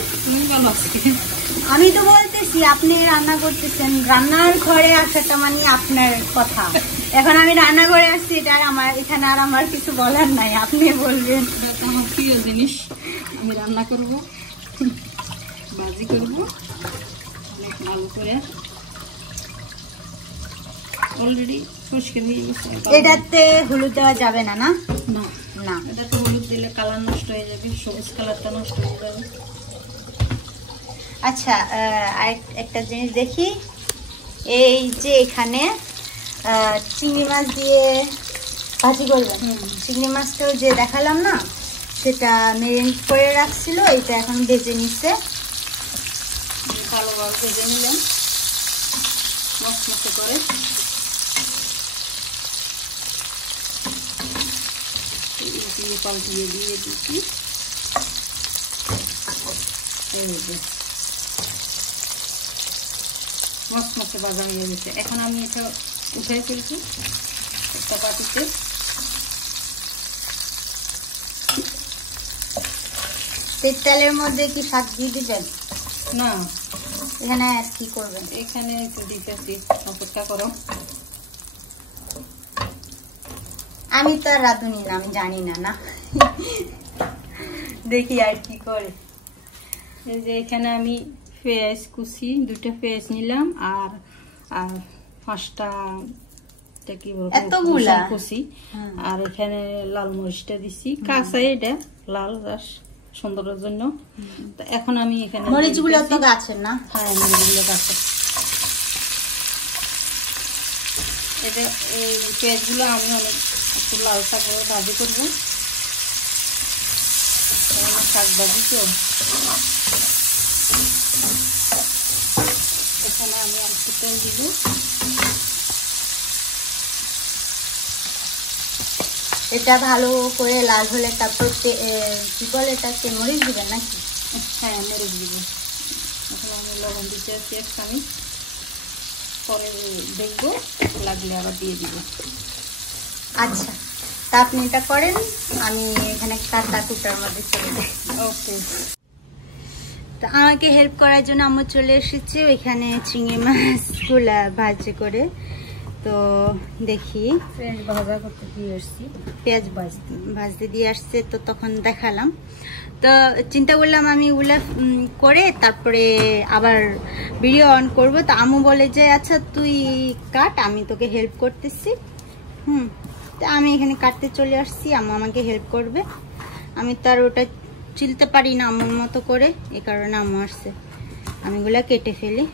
আমি তো বলতেছি আপনি রান্না করতেছেন, রান্নার ঘরে আসাটা মানে আপনার কথা। এখন আমি রান্না করে আসছি, এটা আমার এখানে আর আমার কিছু বলার নাই, আপনি বলবেন। আমার প্রিয় জিনিস, আমি রান্না করব, ভাজি করব অনেক ভালো করে। অলরেডি পরিষ্কার হয়ে গেছে। এটাতে হলুদ দেওয়া যাবে না? না না না, এটাতে হলুদ দিলে কালার নষ্ট হয়ে যাবে, সবুজ কালারটা নষ্ট হয়ে যাবে। আচ্ছা আর একটা জিনিস দেখি, এই যে এখানে চিংড়ি মাছ দিয়ে ভাজি করবেন। চিংড়ি মাছটাও যে দেখালাম না, সেটা মেরিনেট করে রাখছিল, এটা এখন ভেজে নিচ্ছে। ভালোভাবে ভেজে নিলেন মশমশে করে। পাল্টিয়ে দিয়ে দিচ্ছি। মচমচে ভাজা হয়ে গেছে। এখন আমি এটা উঠাই ফেলছি একটা পাতিতে। তেলের মধ্যে কি শাক দিয়ে দিবেন? না, এখানে আর কি করবেন? এখানে একটু দিতেছি, অপেক্ষা করো। আমি তো আর রাঁধুনি না, আমি জানি না। না দেখি আর কি করে। এই যে এখানে আমি পেঁয়াজ কুচি, 2টা পেঁয়াজ নিলাম, আর 5টা কি বলবো কুচি, আর এখানে লাল মরিচটা দিছি কাঁচা, এটা লাল রাস সুন্দরের জন্য। তো এখন আমি এখানে মরিচগুলো তো গাছের না? হ্যাঁ, মরিচগুলো গাছের। এটা এই পেঁয়াজগুলো আমি অনেক একটু লাল শাক ভাজি করবো, শাক ভাজি তো। এখানে আমি একটু তেল দিব। এটা ভালো করে লাল হলে তারপর কি বলে এটাকে মরিচ দিবেন নাকি? হ্যাঁ, মরিচ দিব। এখন আমি লবণ দিতে আছি একখানি, পরে দেখবো লাগলে আবার দিয়ে দিব। আচ্ছা, তা আপনি এটা করেন, আমি এখানে কাটা কুটার মধ্যে চলে যাই। ওকে। তো আমাকে হেল্প করার জন্য আম্মু চলে এসেছে ওইখানে চিংড়ি মাছগুলা ভাজি করে। তো দেখি পেঁয়াজ ভাজা করতে দিয়ে আসছি, পেঁয়াজ ভাজতে দিয়ে আসছে, তো তখন দেখালাম। তো চিন্তা করলাম আমি ওগুলা করে তারপরে আবার ভিডিও অন করব। তো আম্মু বলে যে আচ্ছা তুই কাট, আমি তোকে হেল্প করতেছি। তো আমি এখানে কাটতে চলে আসছি, আম্মু আমাকে হেল্প করবে। আমি তার ওটা চিলতে পারি না আম্মুর মতো করে, এই কারণে আম্মু আসছে। আমি ওগুলা কেটে ফেলি,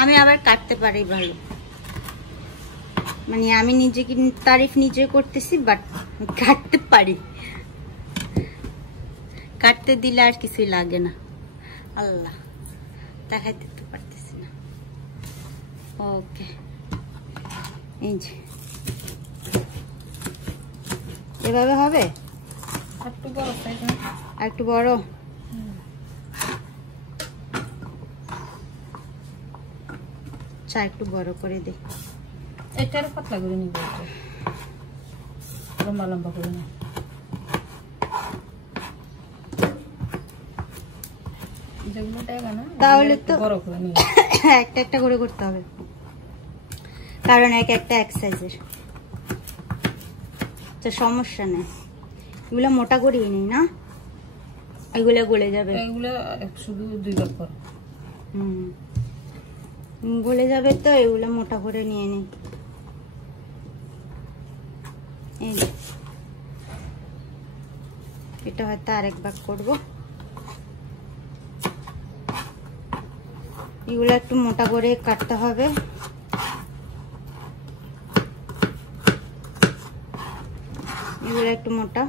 আমি আবার কাটতে পারি ভালো। মানে আমি নিজেকে তারিফ নিজে করতেছি, বাট কাটতে পারি। কাটতে দিলে আর কিছুই লাগে না। আল্লাহ, দেখাই দিতে পারতেছি না। ওকে, এই যে এভাবে হবে। একটু বড় সাইজ না? আর একটু বড়। চা একটু বড় করে দে। এটার পাতলা করে নিব, লম্বা লম্বা করে না। তাহলে তো একটা একটা করে করতে হবে, কারণ একটা এক সাইজের। সমস্যা নেই, এগুলো মোটা করিয়ে নিই না, এগুলো গলে যাবে। এগুলো শুধু 2 ভাগ করো। গলে যাবে, তো এগুলো মোটা করে নিয়ে নিই। এটা হয়তো আরেক ভাগ করবো। এগুলো একটু মোটা করে কাটতে হবে। এগুলো একটু মোটা,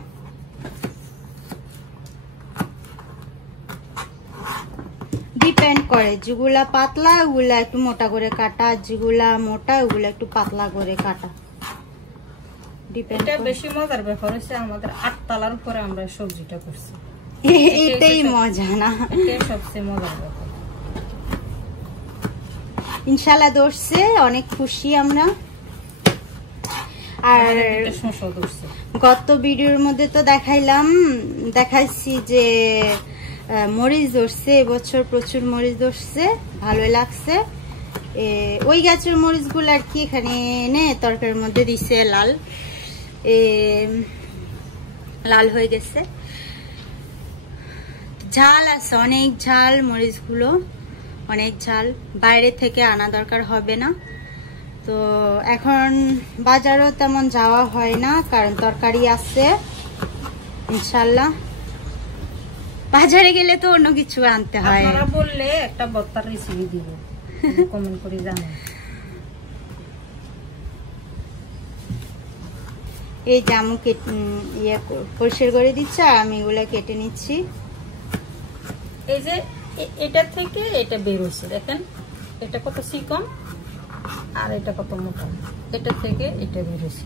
ডিপেন্ড করে। যেগুলা পাতলা ওগুলা একটু মোটা করে কাটা, যেগুলা মোটা ওগুলা একটু পাতলা করে কাটা। এটা বেশি মজার ব্যাপার হচ্ছে আমাদের 8 তলার উপরে আমরা সবজিটা করছি, এটাই মজা না? এটাই সবচেয়ে মজার ব্যাপার। ইনশাআল্লাহ ধরছে, অনেক খুশি আমরা। আর গত ভিডিওর মধ্যে তো দেখাইছি যে মরিচ ধরছে, এবছর প্রচুর মরিচ ধরছে, ভালোই লাগছে। ওই গাছের মরিচগুলো আর কি এখানে এনে তরকারির মধ্যে দিছে, লাল হয়ে গেছে। ঝাল আছে, অনেক ঝাল মরিচগুলো, অনেক ঝাল। বাইরে থেকে আনা দরকার হবে না। তো এখন বাজারও তেমন যাওয়া হয় না, কারণ তরকারি আছে ইনশাল্লাহ। বাজারে গেলে তো অন্য কিছু আনতে হয়। আপনারা বললে একটা ভর্তার রেসিপি দিব, কমেন্ট করে জানান। এই জামু পরিষ্কার করে দিচ্ছে, আর আমি এগুলা কেটে নিচ্ছি। এই যে এটা থেকে এটা বের হচ্ছে, দেখেন এটা কত চিকন আর এটা কত মোটা। এটা থেকে এটা বের হচ্ছে,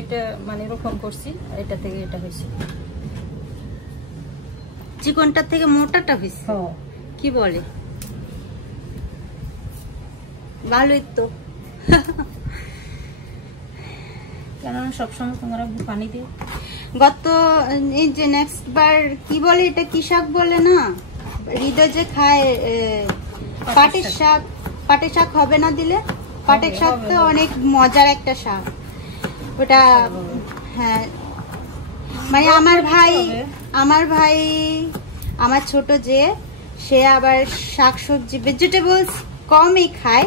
এটা মানে এরকম করছি, এটা থেকে এটা হয়েছে। চিকনটার থেকে মোটাটা হয়েছে। কি বলে, ভালোই তো। কেননা সবসময় তোমরা পানি দিয়ে গত এই যে নেক্সট বার কি বলে এটা, কি শাক বলে না, হৃদয় যে খায় পাটের শাক। পাটের শাক হবে না দিলে? পাটের শাক তো অনেক মজার একটা শাক ওটা। হ্যাঁ মানে আমার ছোট যে, সে আবার শাক সবজি ভেজিটেবলস কমই খায়,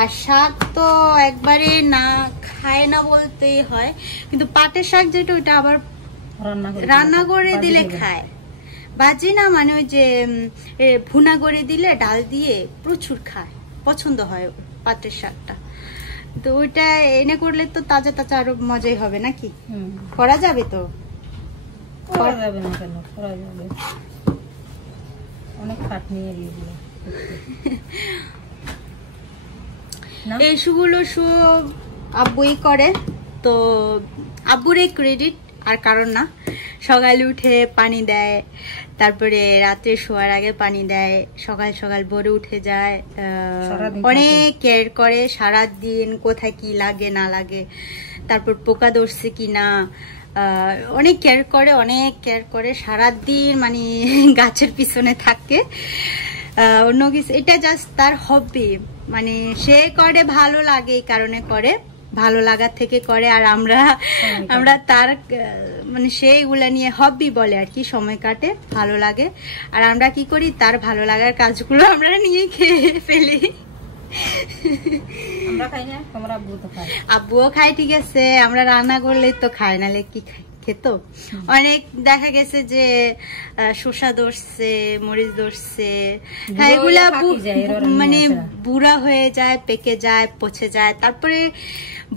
আর শাক তো একবারে না খায় না বলতেই হয়। কিন্তু পাটের শাক যেটা, ওইটা আবার রান্না করে দিলে খায়। ভাজি না, মানে ওই যে ভুনা করে দিলে ডাল দিয়ে প্রচুর খায়, পছন্দ হয় পাটের শাকটা। তো ওইটা এনে করলে তো তাজা তাজা আরো মজাই হবে নাকি? করা যাবে তো? করা যাবে না কেন? করা যাবে, অনেক খাটনি এগুলো। এইগুলো সব আব্বুই করে, তো আব্বুরে ক্রেডিট, আর কারণ না। সকালে উঠে পানি দেয়, তারপরে রাত্রে শোয়ার আগে পানি দেয়, সকাল সকাল ভোরে উঠে যায়, অনেক কেয়ার করে সারাদিন, কোথায় কি লাগে না লাগে, তারপর পোকা ধরছে কিনা, অনেক কেয়ার করে সারাদিন, মানে গাছের পিছনে থাকে। অন্য কিছু, এটা জাস্ট তার হবি, মানে সে করে ভালো লাগে, এই কারণে করে, ভালো লাগার থেকে করে। আর আমরা তার মানে সেইগুলা নিয়ে হবি বলে আর কি, সময় কাটে, ভালো লাগে। আর আমরা কি করি, তার ভালো লাগার কাজগুলো আমরা নিয়ে খেয়ে ফেলি। আব্বুও খায়, ঠিক আছে, আমরা রান্না করলে তো খায়, নালে কি খেত। অনেক দেখা গেছে যে শসা ধরছে, মরিচ ধরছে, এগুলা মানে বুড়া হয়ে যায়, পেকে যায়, পচে যায়, তারপরে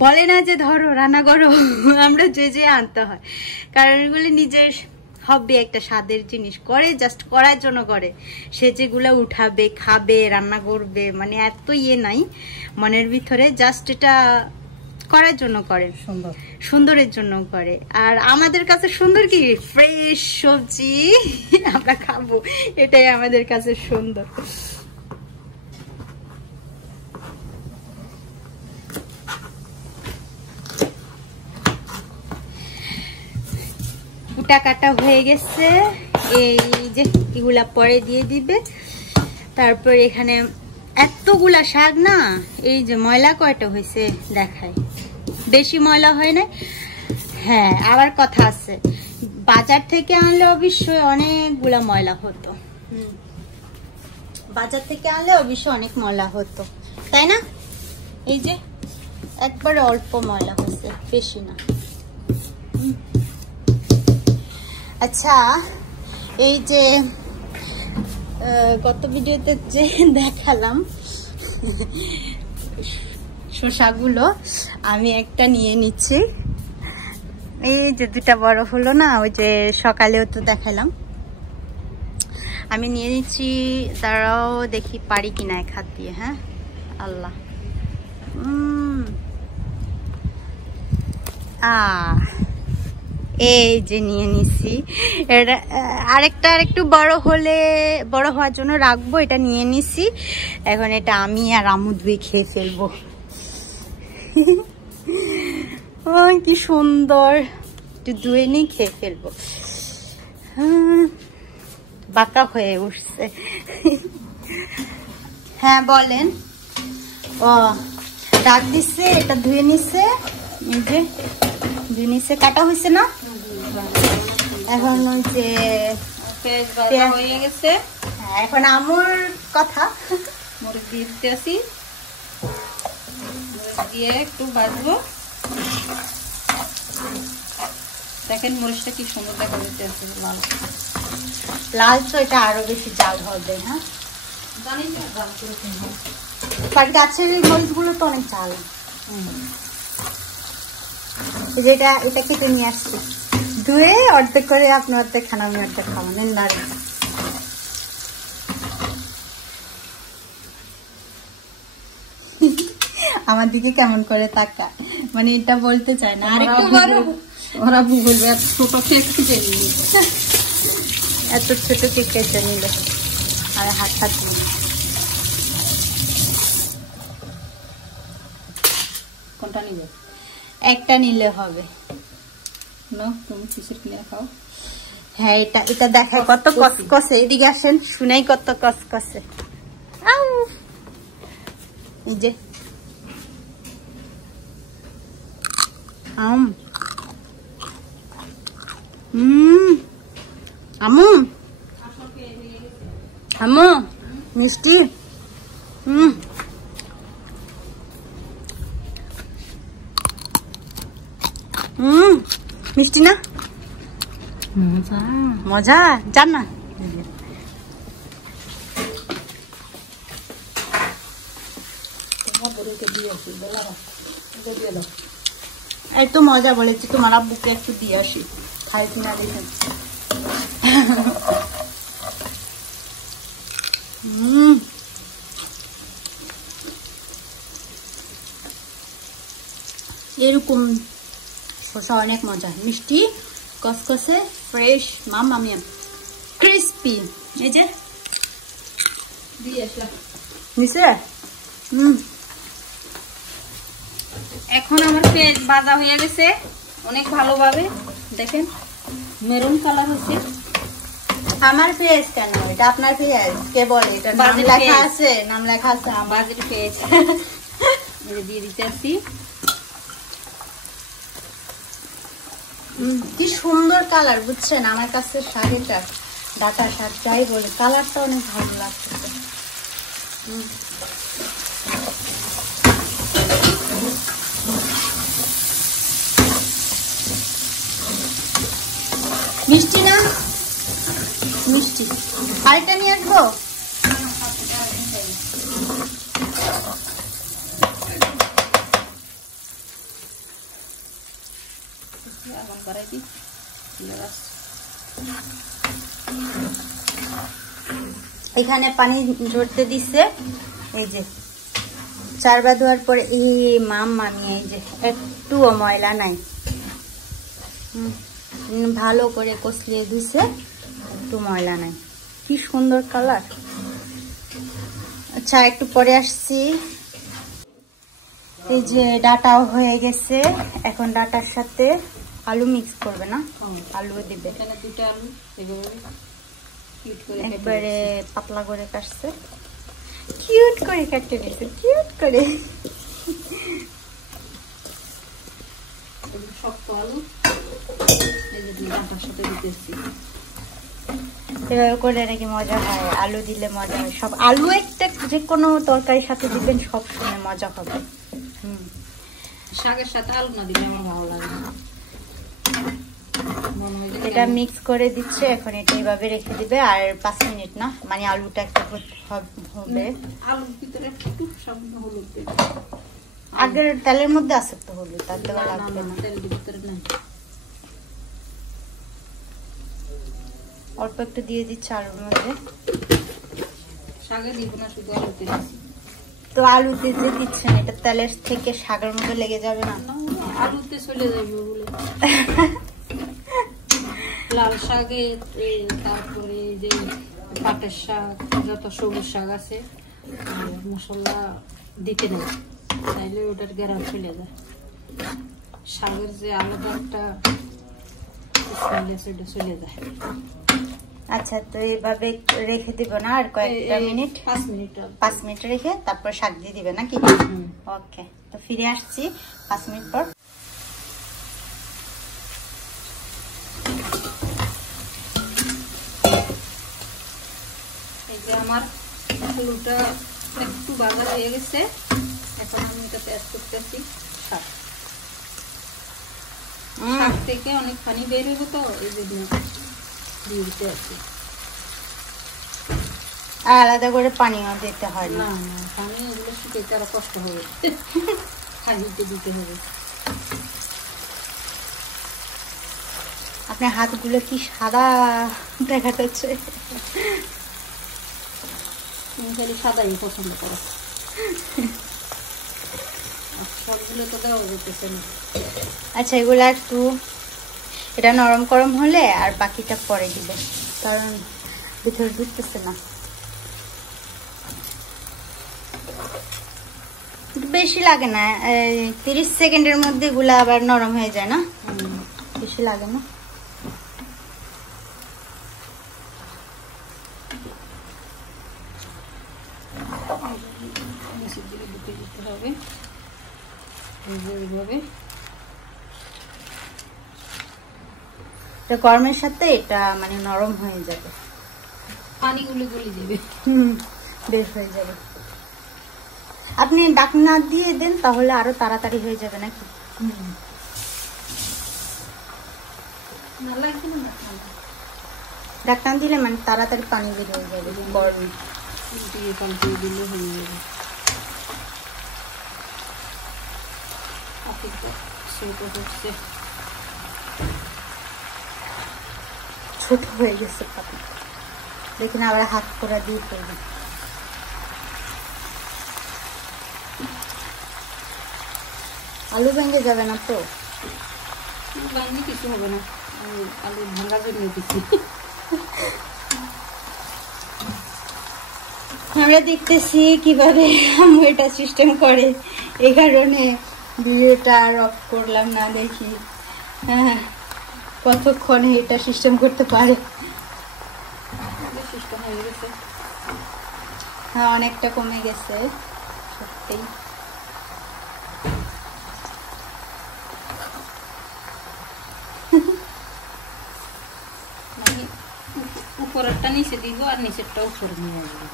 বলে না যে ধরো রান্না করো, আমরা যে আনতে হয়, কারণ এগুলি নিজের হবি, একটা স্বাদের জিনিস করে, জাস্ট করার জন্য করে। সে যেগুলা উঠাবে, খাবে, রান্না করবে, মানে এত নাই মনের ভিতরে, জাস্ট এটা করার জন্য করে, সুন্দরের জন্য করে। আর আমাদের কাছে সুন্দর কি, ফ্রেশ সবজি আমরা খাবো, এটাই আমাদের কাছে সুন্দর। কুটা কাটা হয়ে গেছে, এই যে এগুলা পরে দিয়ে দিবে। তারপর এখানে এতগুলা শাক না, এই যে ময়লা কয়টা হয়েছে দেখায়, বেশি ময়লা হয় না। হ্যাঁ, আবার কথা আছে, বাজার থেকে আনলে অবশ্যই অনেকগুলা ময়লা হতো, বাজার থেকে আনলে অবশ্যই অনেক ময়লা হতো, তাই না? এই যে একবারে অল্প ময়লা হয়েছে, বেশি না। আচ্ছা, এই যে গত ভিডিওতে যে দেখালাম শসাগুলো, আমি একটা নিয়ে নিচ্ছি। এই যে দুটা বড় হলো না, ওই যে সকালেও তো দেখালাম, আমি নিয়ে নিচ্ছি। তারাও দেখি পারি কিনা এক হাত দিয়ে। হ্যাঁ, আল্লাহ, এই যে নিয়ে নিছি। এটা আরেকটা আরেকটু বড় হওয়ার জন্য রাখবো, এটা নিয়ে নিছি। এখন এটা আমি আর আমু দুই খেয়ে ফেলবো। কি সুন্দর, একটু ধুয়ে নিয়ে খেয়ে ফেলবো। বাঁকা হয়ে উঠছে। হ্যাঁ বলেন। ও ডাক দিচ্ছে, এটা ধুয়ে নিচ্ছে, এই যে ধুয়ে নিচ্ছে, কাটা হয়েছে না। এখন ওই যে হয়ে গেছে, এখন আমুর কথা, মরিচ দিয়ে দিতে আসি, দিয়ে একটু ভাজবো। দেখেন মরিচটা কি সুন্দর দেখা যাচ্ছে, লাল লাল, তো এটা আরো বেশি জাল হবে। হ্যাঁ জানি তো, জাল করে কিনবো, গাছের মরিচ গুলো তো অনেক জাল। যেটা এটা কেটে নিয়ে আসছি, ধুয়ে অর্ধেক করে আপনি অর্ধেক খান, আমি অর্ধেক খাবো, নেন না। আমার দিকে কেমন করে তাকা, মানে এটা বলতে চায় না, আরেকটু বড়, ওরা বলবে ছোট খেয়ে এত ছোট কে কেটে নিল আর হাত কোনটা নিবে? একটা নিলে হবে। তুমি কিসের কিনে খাও? হ্যাঁ, এটা দেখা কত কসকসে। এদিকে আসেন, শুনেই কত কসকসে। এই যে আমু আমু মিষ্টি। মিষ্টি না? মজা জান না? এত মজা বলেছি, তোমার আব্বুকে একটু দিয়ে আসি, খাই কিনা দেখেন। এরকম শসা অনেক মজা, মিষ্টি, কসকসে, ফ্রেশ, মামিয়াম, ক্রিস্পি। এই যে দিয়ে আসলাম নিচে। এখন আমার পেঁয়াজ ভাজা হয়ে গেছে অনেক ভালোভাবে, দেখেন মেরুন কালার হচ্ছে। আমার পেঁয়াজ কেন? এটা আপনার পেঁয়াজ? কে বলে? এটা নাম লেখা আছে, নাম লেখা আছে বাজের পেঁয়াজ। দিয়ে দিতে আসি। কি সুন্দর কালার, বুঝছেন? আমার কাছে শাড়িটা ডাটা শাক যাই বলে, কালারটা অনেক ভালো লাগছে। মিষ্টি না? মিষ্টি আরেকটা নিয়ে আসবো। এখানে পানি ঝরতে দিচ্ছে। এই যে 4 বার ধোয়ার পরে এই মামি, এই যে একটুও ময়লা নাই, ভালো করে কষলিয়ে দিছে, একটু ময়লা নাই। কি সুন্দর কালার। আচ্ছা, একটু পরে আসছি। এই যে ডাটাও হয়ে গেছে, এখন ডাটার সাথে আলু মিক্স করবে না? আলু দিবে। এখানে 2টা আলু একবারে পাতলা করে কাটছে, কিউট করে কাটতে দিয়েছে, কিউট করে। শক্ত আলু ডাটার সাথে দিতেছি। এভাবে করে নাকি মজা হয়, আলু দিলে মজা হয়। সব আলু একটা যে কোনো তরকারির সাথে দিবেন, সব সময় মজা হবে। শাকের সাথে আলু না দিলে আমার ভালো লাগে না। এটা মিক্স করে দিচ্ছে, এখন এটা এইভাবে রেখে দিবে আর 5 মিনিট না, মানে আলুটা একটু হবে। আলুর ভিতরে একটু সামান্য হলুদ দেব। আগের তেলের মধ্যে আছে তো হলুদ, তার দেওয়া লাগবে না। তেলের ভিতরে না, অল্প একটু দিয়ে দিচ্ছে আলুর মধ্যে। শাকে দিব না, শুধু আলুতে দিচ্ছি। তো আলুতে যে দিচ্ছেন, এটা তেলের থেকে শাকের মধ্যে লেগে যাবে না? আলুতে চলে যাবে বলে। লাল শাকে, তারপরে যে পাটের শাক, যত সবুজ শাক আছে মশলা দিতে নেই, তাইলে ওটার গেরাম চলে যায়। শাকের যে আলাদা একটা স্মেল আছে, ওটা চলে যায়। আচ্ছা, তো এইভাবে রেখে দিব না আর কয়েকটা মিনিট? 5 মিনিট রেখে তারপর শাক দিয়ে দিবে নাকি? ওকে, তো ফিরে আসছি 5 মিনিট পর। এই যে আমার আলুটা একটু ভাজা হয়ে গেছে, এখন আমি এটাতে অ্যাড করতেছি শাক। শাক থেকে অনেক পানি বের হইব, তো এই যে দিয়ে দিতে আসি। আলাদা করে পানিও দিতে হয় না? না, পানি এগুলো শুকাইতে আরো কষ্ট হবে, খাইতে দিতে হবে। আপনার হাতগুলো কি সাদা দেখা যাচ্ছে? তুমি খালি সাদাই পছন্দ করো, সবগুলো তো দেওয়া যেতেছে না। আচ্ছা, এগুলা একটু এটা নরম গরম হলে আর বাকিটা পরে দিবে। কারণ ভিতরে ঢুকতেছে না। বেশি লাগে না, 30 সেকেন্ডের মধ্যে এগুলা আবার নরম হয়ে যায় না, বেশি লাগে না। গরমের সাথে এটা মানে নরম হয়ে যাবে, পানিগুলো গলে যাবে, বের হয়ে যাবে। আপনি ঢাকনা দিয়ে দেন তাহলে আরো তাড়াতাড়ি হয়ে যাবে নাকি? ঢাকনা দিলে মানে তাড়াতাড়ি পানি বের হয়ে যাবে গরমে। ছোট হয়ে গেছে পাতি, দেখুন আবার হাত করা দিয়ে ফেলবে। আলু ভেঙে যাবে না তো? কিছু হবে না, আলু ভাঙার জন্য কিছু। আমরা দেখতেছি কিভাবে আম্মু এটা সিস্টেম করে, এই কারণে ভিডিওটা অফ করলাম না, দেখি হ্যাঁ কতক্ষণে এটা সিস্টেম করতে পারে। হ্যাঁ অনেকটা কমে গেছে সত্যি। উপরেরটা নিচে দিব আর নিচেরটা উপরে নিয়ে আসবো।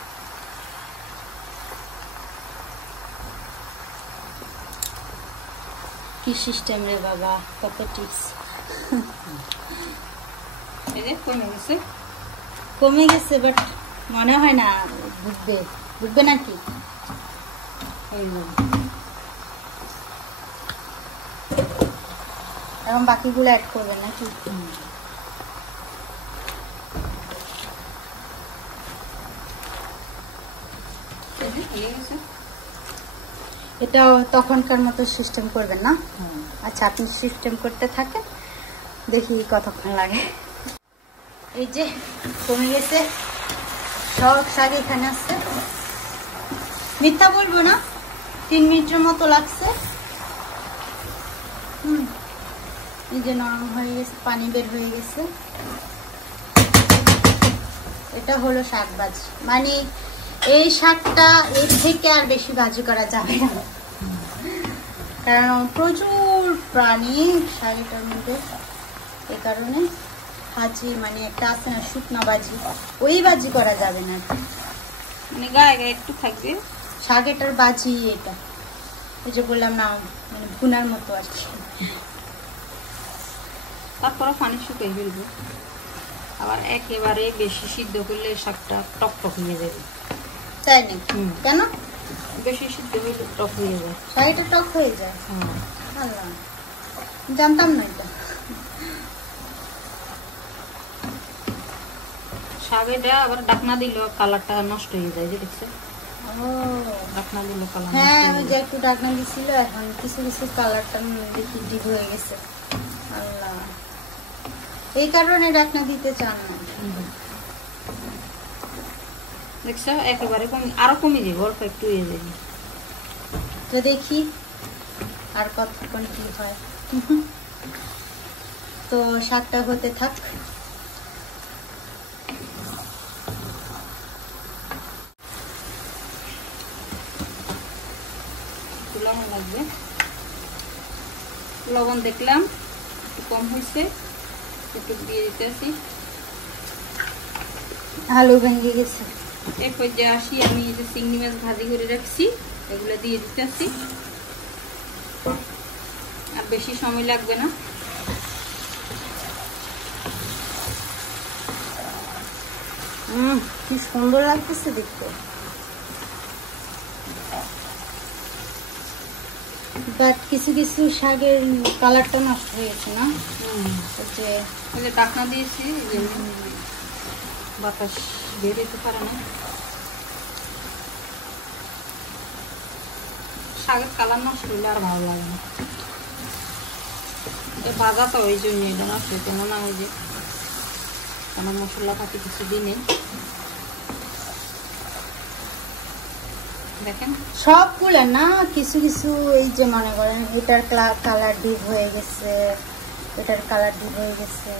কি সিস্টেম রে বাবা, কত টিপস। এই যে কমে গেছে, কমে গেছে, বাট মনে হয় না বুঝবে, বুঝবে নাকি? এখন বাকিগুলো অ্যাড করবেন নাকি? এটাও তখনকার মতো সিস্টেম করবেন না? আচ্ছা আপনি সিস্টেম করতে থাকেন, দেখি কতক্ষণ লাগে। এই যে কমে গেছে, সব শাক এখানে আছে, মিথ্যা বলবো না, 3 মিনিটের মতো লাগছে। এই যে নরম হয়ে গেছে, পানি বের হয়ে গেছে। এটা হলো শাক ভাজি, মানে এই শাকটা এর থেকে আর বেশি ভাজি করা যাবে না, কারণ প্রচুর প্রাণী শাড়িটার মধ্যে, এই কারণে ভাজি মানে একটা আছে না শুকনা ভাজি, ওই ভাজি করা যাবে না, মানে গায়ে গায়ে একটু থাকবে। শাক এটার ভাজি, এটা ওই যে বললাম না মানে ভুনার মতো আর কি। তারপরে পানি শুকিয়ে ফেলবো, আবার একেবারে বেশি সিদ্ধ করলে শাকটা টক টক হয়ে যাবে। তাই নাকি? কেন? বেশি সিদ্ধ হলে টক হয়ে যায়, শাড়িটা টক হয়ে যায়। আল্লাহ, জানতাম না এটা। শাকেটা আবার ডাকনা দিলেও কালারটা নষ্ট হয়ে যায়, যে দেখছো ডাকনা দিলে কালার। হ্যাঁ ওই যে একটু ডাকনা দিছিল, এখন কিছু কিছু কালারটা দেখি ডিপ হয়ে গেছে। আল্লাহ, এই কারণে ডাকনা দিতে চান না। দেখছো একেবারে কমে, আরো কমে যাবে, অল্প একটু হয়ে যাবে। তো দেখি আর কতক্ষণ কি হয়। তো শাকটা হতে থাক। লবণ লাগবে, লবণ দেখলাম একটু কম হয়েছে, একটু দিয়ে দিতে আসি। আলু ভেঙে গেছে। এই পর্যায়ে আসি, আমি এই যে চিংড়ি মাছ ভাজি করে রাখছি এগুলো দিয়ে দিতে আসি, আর বেশি সময় লাগবে না। কি সুন্দর লাগতেছে দেখতে, বাট কিছু কিছু শাকের কালারটা নষ্ট হয়েছে না, যে টাকনা দিয়েছি বাতাস বের হতে পারে না, শাকের কালার নষ্ট হইলে আর ভালো লাগে না। ভাজা তো ওই জন্য এটা নষ্ট হইতে না, ওই যে আমার মশলা পাতি কিছু দিনে দেখেন সবগুলা না, কিছু কিছু এই যে মনে করেন এটার কালার ডিপ হয়ে গেছে, এটার কালার ডিপ হয়ে গেছে,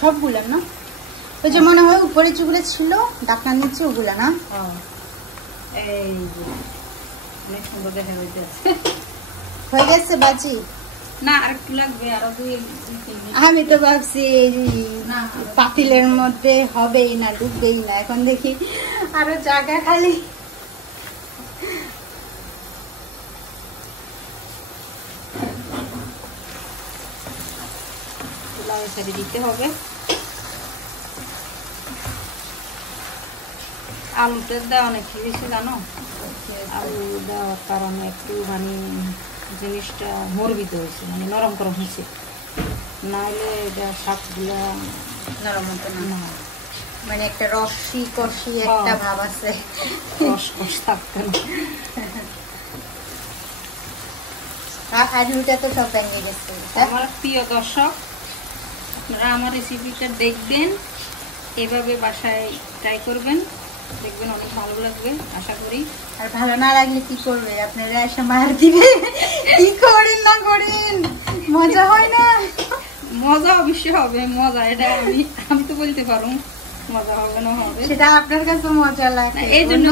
সবগুলা না। ওই যে মনে হয় উপরে যেগুলো ছিল ডাকনার নিচে ওগুলা না। এই যে অনেক সুন্দর দেখা যাচ্ছে। হয়ে গেছে বাজি না, আর একটু লাগবে, আরো আমি তো ভাবছি না পাতিলের মধ্যে হবেই না, ডুববেই না। এখন দেখি আরো জায়গা খালি। দিতে হবে। আলুটা দেওয়া অনেক বেশি জানো, আলু দেওয়ার কারণে একটু মানে জিনিসটা মরবিত হয়েছে, মানে নরম গরম হয়েছে, নাহলে এটা শাকগুলা নরম হতো না, মানে একটা রসি কষি একটা ভাব আছে, রস কষ থাকতো না। আলুটা তো সব ভেঙে গেছে। আমার প্রিয় দর্শক, আপনারা আমার রেসিপিটা দেখবেন, এভাবে বাসায় ট্রাই করবেন, দেখবেন অনেক ভালো লাগবে আশা করি। আর ভালো না লাগলে কি করবে, আপনারা এসে মার দিবে। কি করেন না করেন, মজা হয় না? মজা অবশ্যই হবে, মজা এটা আমি তো বলতে পারো মজা হবে না হবে, সেটা আপনার কাছে মজা লাগে। এই জন্য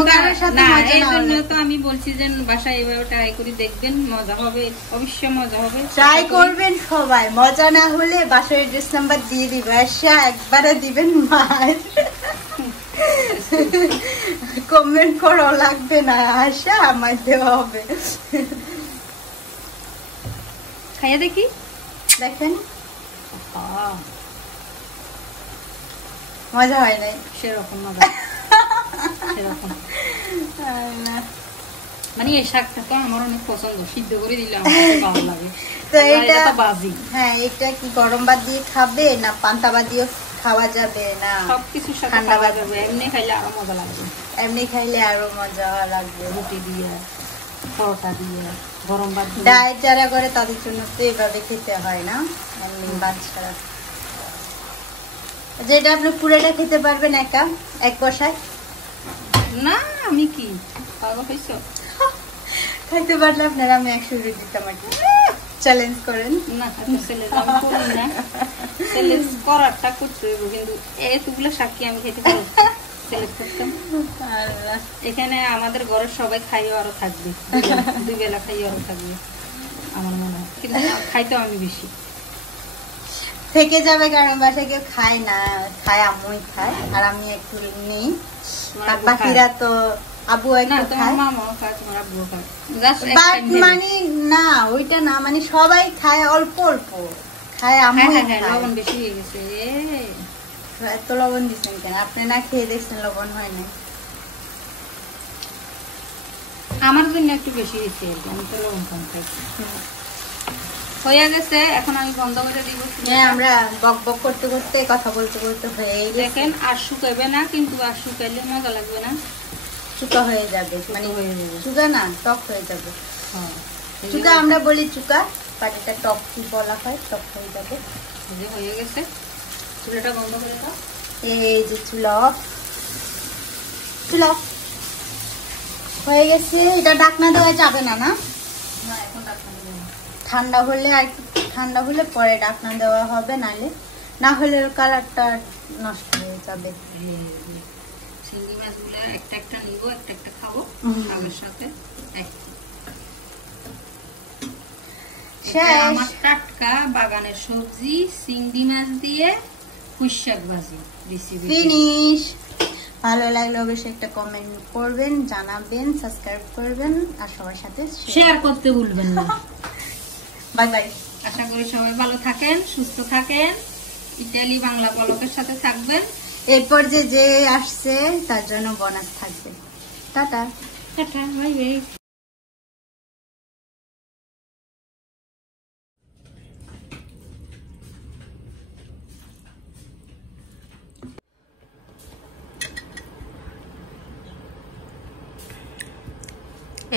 তো আমি বলছি যে বাসায় এইভাবে ট্রাই করে দেখবেন, মজা হবে, অবশ্যই মজা হবে। ট্রাই করবেন সবাই, মজা না হলে বাসায় অ্যাড্রেস নাম্বার দিয়ে দিবে, আশা একবারে দিবেন মার। কমেন্ট করো লাগবে না, আশা আমার দেওয়া হবে। খাইয়ে দেখি, দেখেন মজা হয় নাই সেরকম মজা, সেরকম মানে এই শাকটা তো আমার অনেক পছন্দ, সিদ্ধ করে দিলে আমার ভালো লাগে। তো এটা বাজি, হ্যাঁ, এটা কি গরম ভাত দিয়ে খাবে না পান্তা ভাত দিয়ে খাওয়া যাবে? না সবকিছুর সাথে খাওয়া যাবে, এমনি খাইলে আরো মজা লাগবে, এমনি খাইলে আরো মজা লাগবে। রুটি দিয়ে, পরোটা দিয়ে, গরম ভাত দিয়ে। ডায়েট যারা করে তাদের জন্য তো এভাবে খেতে হয় না, এমনি ভাত ছাড়া। যেটা আপনি পুরোটা খেতে পারবেন একা এক বসায়? না আমি কি পাগল হইছো? খাইতে পারলে আপনারা আমি 100 রুটি দিতাম। চ্যালেঞ্জ করেন। না চ্যালেঞ্জ আমি করি না, চ্যালেঞ্জ করারটা করতে হবে, কিন্তু এতগুলো শাকি আমি খেতে পারবো চ্যালেঞ্জ করতাম। এখানে আমাদের ঘরের সবাই খাইও আরো থাকবে, 2 বেলা খাইও আরো থাকবে আমার মনে হয়, কিন্তু খাইতেও আমি বেশি থেকে যাবে, কারণ বাসায় কেউ খায় না, খায় আম্মুই খায় আর আমি একটু নেই, বাকিরা তো আবু একটু খায়, মামাও খায়, তোমার আব্বুও খায়, মানে না ওইটা না, মানে সবাই খায় অল্প অল্প খায়, আম্মু লবণ বেশি হয়ে গেছে। এত লবণ দিচ্ছেন কেন? আপনি না খেয়ে দেখছেন লবণ হয় না? আমার জন্য একটু বেশি হয়েছে, আমি তো লবণ কম খাই। হয়ে গেছে, এখন আমি বন্ধ করে দিব। আমরা বক বক করতে করতে কথা বলতে বলতে হয়ে দেখেন, আর শুকাবে না, কিন্তু আর শুকাইলে মজা লাগবে না, চুকা হয়ে যাবে, মানে হয়ে যাবে, চুকা না টক হয়ে যাবে। চুকা আমরা বলি চুকা, বাট এটা টক কি বলা হয়, টক হয়ে যাবে। হয়ে গেছে, চুলাটা বন্ধ করে দাও। এই যে চুলা চুলা হয়ে গেছে। এটা ঢাকনা দেওয়া যাবে না? না এখন ঢাকনা দেব, ঠান্ডা হলে, আর ঠান্ডা হলে পরে ঢাকনা দেওয়া হবে, নালে না হলে কালারটা নষ্ট হয়ে যাবে। চিংড়ি মাছগুলো একটা একটা নিব, একটা একটা খাবো আগের সাথে। আমার টাটকা বাগানের সবজি চিংড়ি মাছ দিয়ে পুঁই শাক ভাজি ফিনিশ। ভালো লাগলে অবশ্যই একটা কমেন্ট করবেন, জানাবেন, সাবস্ক্রাইব করবেন আর সবার সাথে শেয়ার করতে ভুলবেন না। Bye bye. আশা করি সবাই ভালো থাকেন, সুস্থ থাকেন, ইতালি বাংলা পলকের সাথে থাকবেন। এরপর যে আসছে তার জন্য বোনাস থাকবে। Tata tata, bye bye.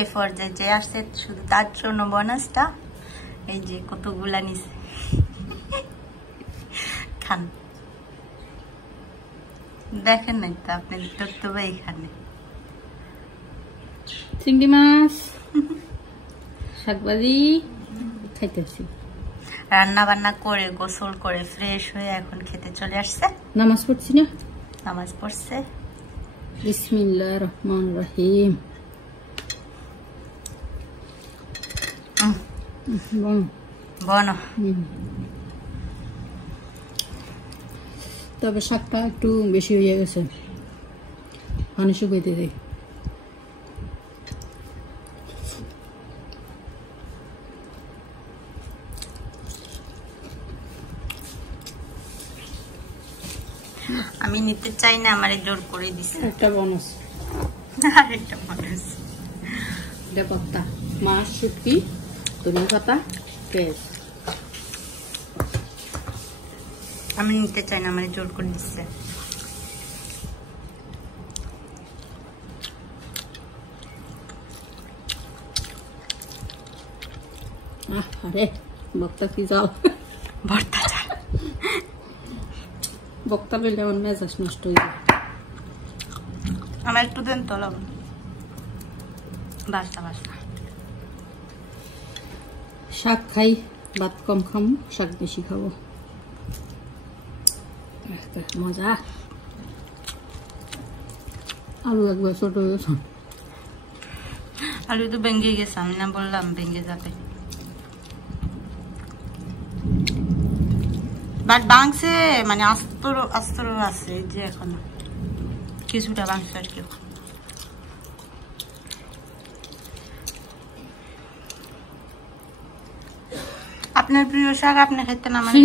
এরপর যে আসছে শুধু তার জন্য বোনাসটা, এই যে কতগুলা নিছে, খান। দেখেন নাই তো আপনি তো এখানে চিংড়ি মাছ শাকভাজি খাইতেছি। রান্না বান্না করে গোসল করে ফ্রেশ হয়ে এখন খেতে চলে আসছে। নামাজ পড়ছি না? নামাজ পড়ছে। বিসমিল্লাহির রহমানির রহিম। বনো। তবে শাকটা একটু বেশি হয়ে গেছে, পানি শুকাইতে দিই। আমি নিতে চাই না, আমারে জোর করে দিছে। একটা বোনাস, আরেকটা বোনাস। এটা পাতা মাছ, শুটকি, ধনিয়া পাতা, পেঁয়াজ। আমি নিতে চাই না, আমারে জোর করে দিচ্ছে। আরে বক্তা কি যাও, ভর্তা চাল বক্তা লইলে আমার মেজাজ নষ্ট হয়ে যায়। আমার একটু দেন তো লবণ। বাসা বাসা শাক খাই, ভাত কম খাবো, শাক বেশি খাবো। মজা। আলু একবার ছোট হয়ে গেছে। আলু তো ভেঙে গেছে, আমি না বললাম ভেঙে যাবে। বাট বাংসে মানে আস্তর আস্তর আছে যে এখনো কিছুটা বাংস আর কি। আপনার প্রিয় শাক আপনি খেতে না? মানে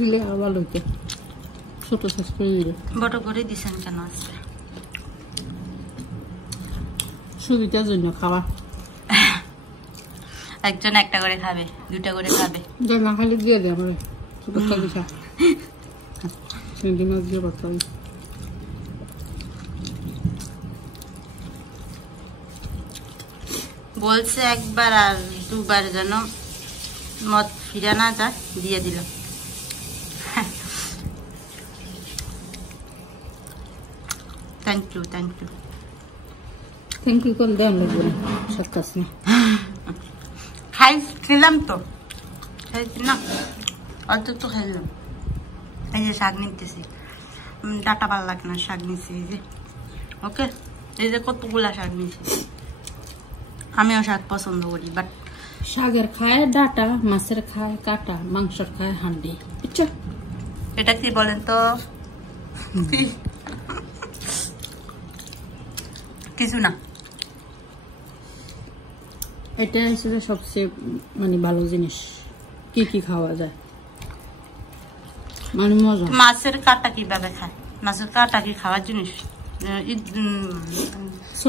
দিলে আর ভালো হইতো, ছোট ছোট করে দিলে। বড় করে দিছেন কেন? আছে সুবিধার জন্য খাওয়া। একজন একটা করে খাবে, দুটা করে খাবে। না খালি দিয়ে দে আমার ছোট পিঠা, চিংড়ি মাছ দিয়ে বাচ্চা। বলছে একবার আর দুবার যেন মত ফিরে না যায়, দিয়ে দিল। Thank you, thank you. Thank you করে দেন লাগবে না, সত্যাস না। খেলাম তো, খাইছি না, অত তো খাইলাম। এই যে শাক নিতেছি, ডাটা ভালো লাগে না, শাক নিচ্ছি এই যে। ওকে, এই যে কতগুলা শাক নিচ্ছি। আমিও শাক পছন্দ করি, বাট শাকের খায় ডাটা, মাছের খায় কাটা, মাংসের খায় হান্ডি। বুঝছো? এটা কি বলেন তো? কিছু না, এটা হচ্ছে সবচেয়ে মানে ভালো জিনিস। কি কি খাওয়া যায় মানে মজা। মাছের কাটা কিভাবে খায়? মাছের কাটা কি খাওয়ার জিনিস?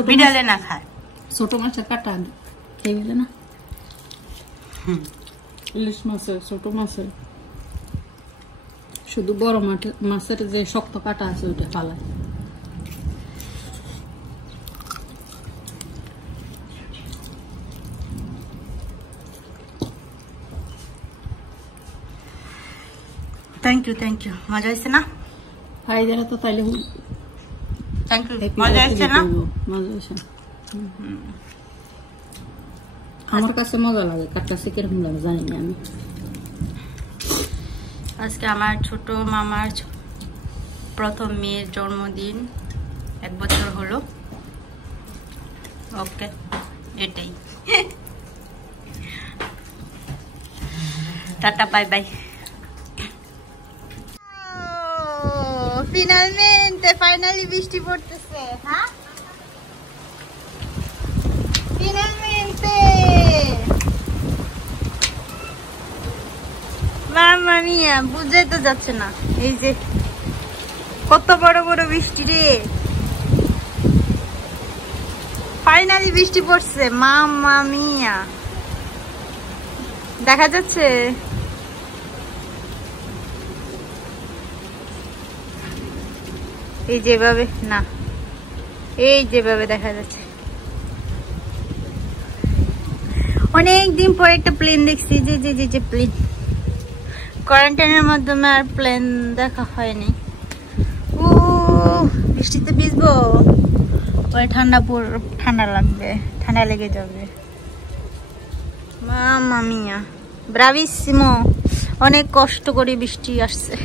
বিড়ালে না খায়। ছোট মাছের কাটা খেয়ে না, ইলিশ মাছের ছোট মাছের, শুধু বড় মাছের যে শক্ত কাটা আছে ওইটা ফালায়। Thank you, thank you. মজা হয়েছে না? খাই যারা তো তাইলে থ্যাংক ইউ। মজা হয়েছে না? মজা হয়েছে। আমার কাছে মজা লাগে, কার কাছে কিরকম লাগে জানি না আমি। আজকে আমার ছোট মামার প্রথম মেয়ের জন্মদিন, 1 বছর হলো। ওকে, এটাই। Tata, bye bye. ফাইনালি বৃষ্টি পড়তেছে। হ্যাঁ, finalmente মামা মিয়া, বুঝাই তো যাচ্ছে না। এই যে কত বড় বড় বৃষ্টি রে, ফাইনালি বৃষ্টি পড়ছে। মামা মিয়া, দেখা যাচ্ছে? এই যেভাবে না, এই যেভাবে দেখা যাচ্ছে। অনেকদিন পর একটা প্লেন দেখছি, যে প্লেন। কোয়ারেন্টাইনের মাধ্যমে আর প্লেন দেখা হয়নি। বৃষ্টিতে ভিজবো, পরে ঠান্ডা লাগবে, ঠান্ডা লেগে যাবে। মামা মিয়া, ব্রাভিসিমো। অনেক কষ্ট করে বৃষ্টি আসছে,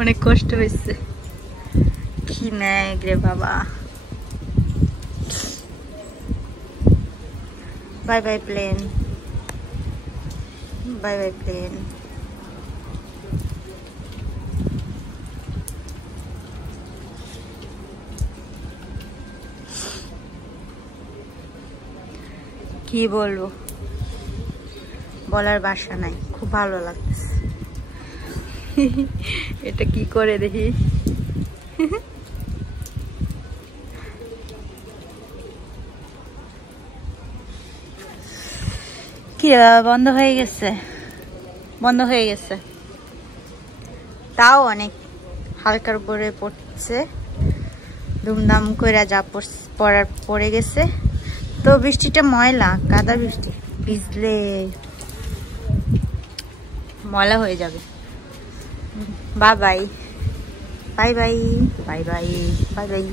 অনেক কষ্ট হয়েছে। কি মেঘ রে বাবা। Bye bye plane, bye bye plane. কি বলবো, বলার ভাষা নাই, খুব ভালো লাগছে। এটা কি করে দেখি। কি বন্ধ হয়ে গেছে, বন্ধ হয়ে গেছে, তাও অনেক হালকার উপরে পড়ছে, দুমদাম করে যা পড়ে গেছে। তো বৃষ্টিটা ময়লা, কাদা বৃষ্টি, ভিজলে ময়লা হয়ে যাবে। Bye bye, bye bye, bye bye, bye bye.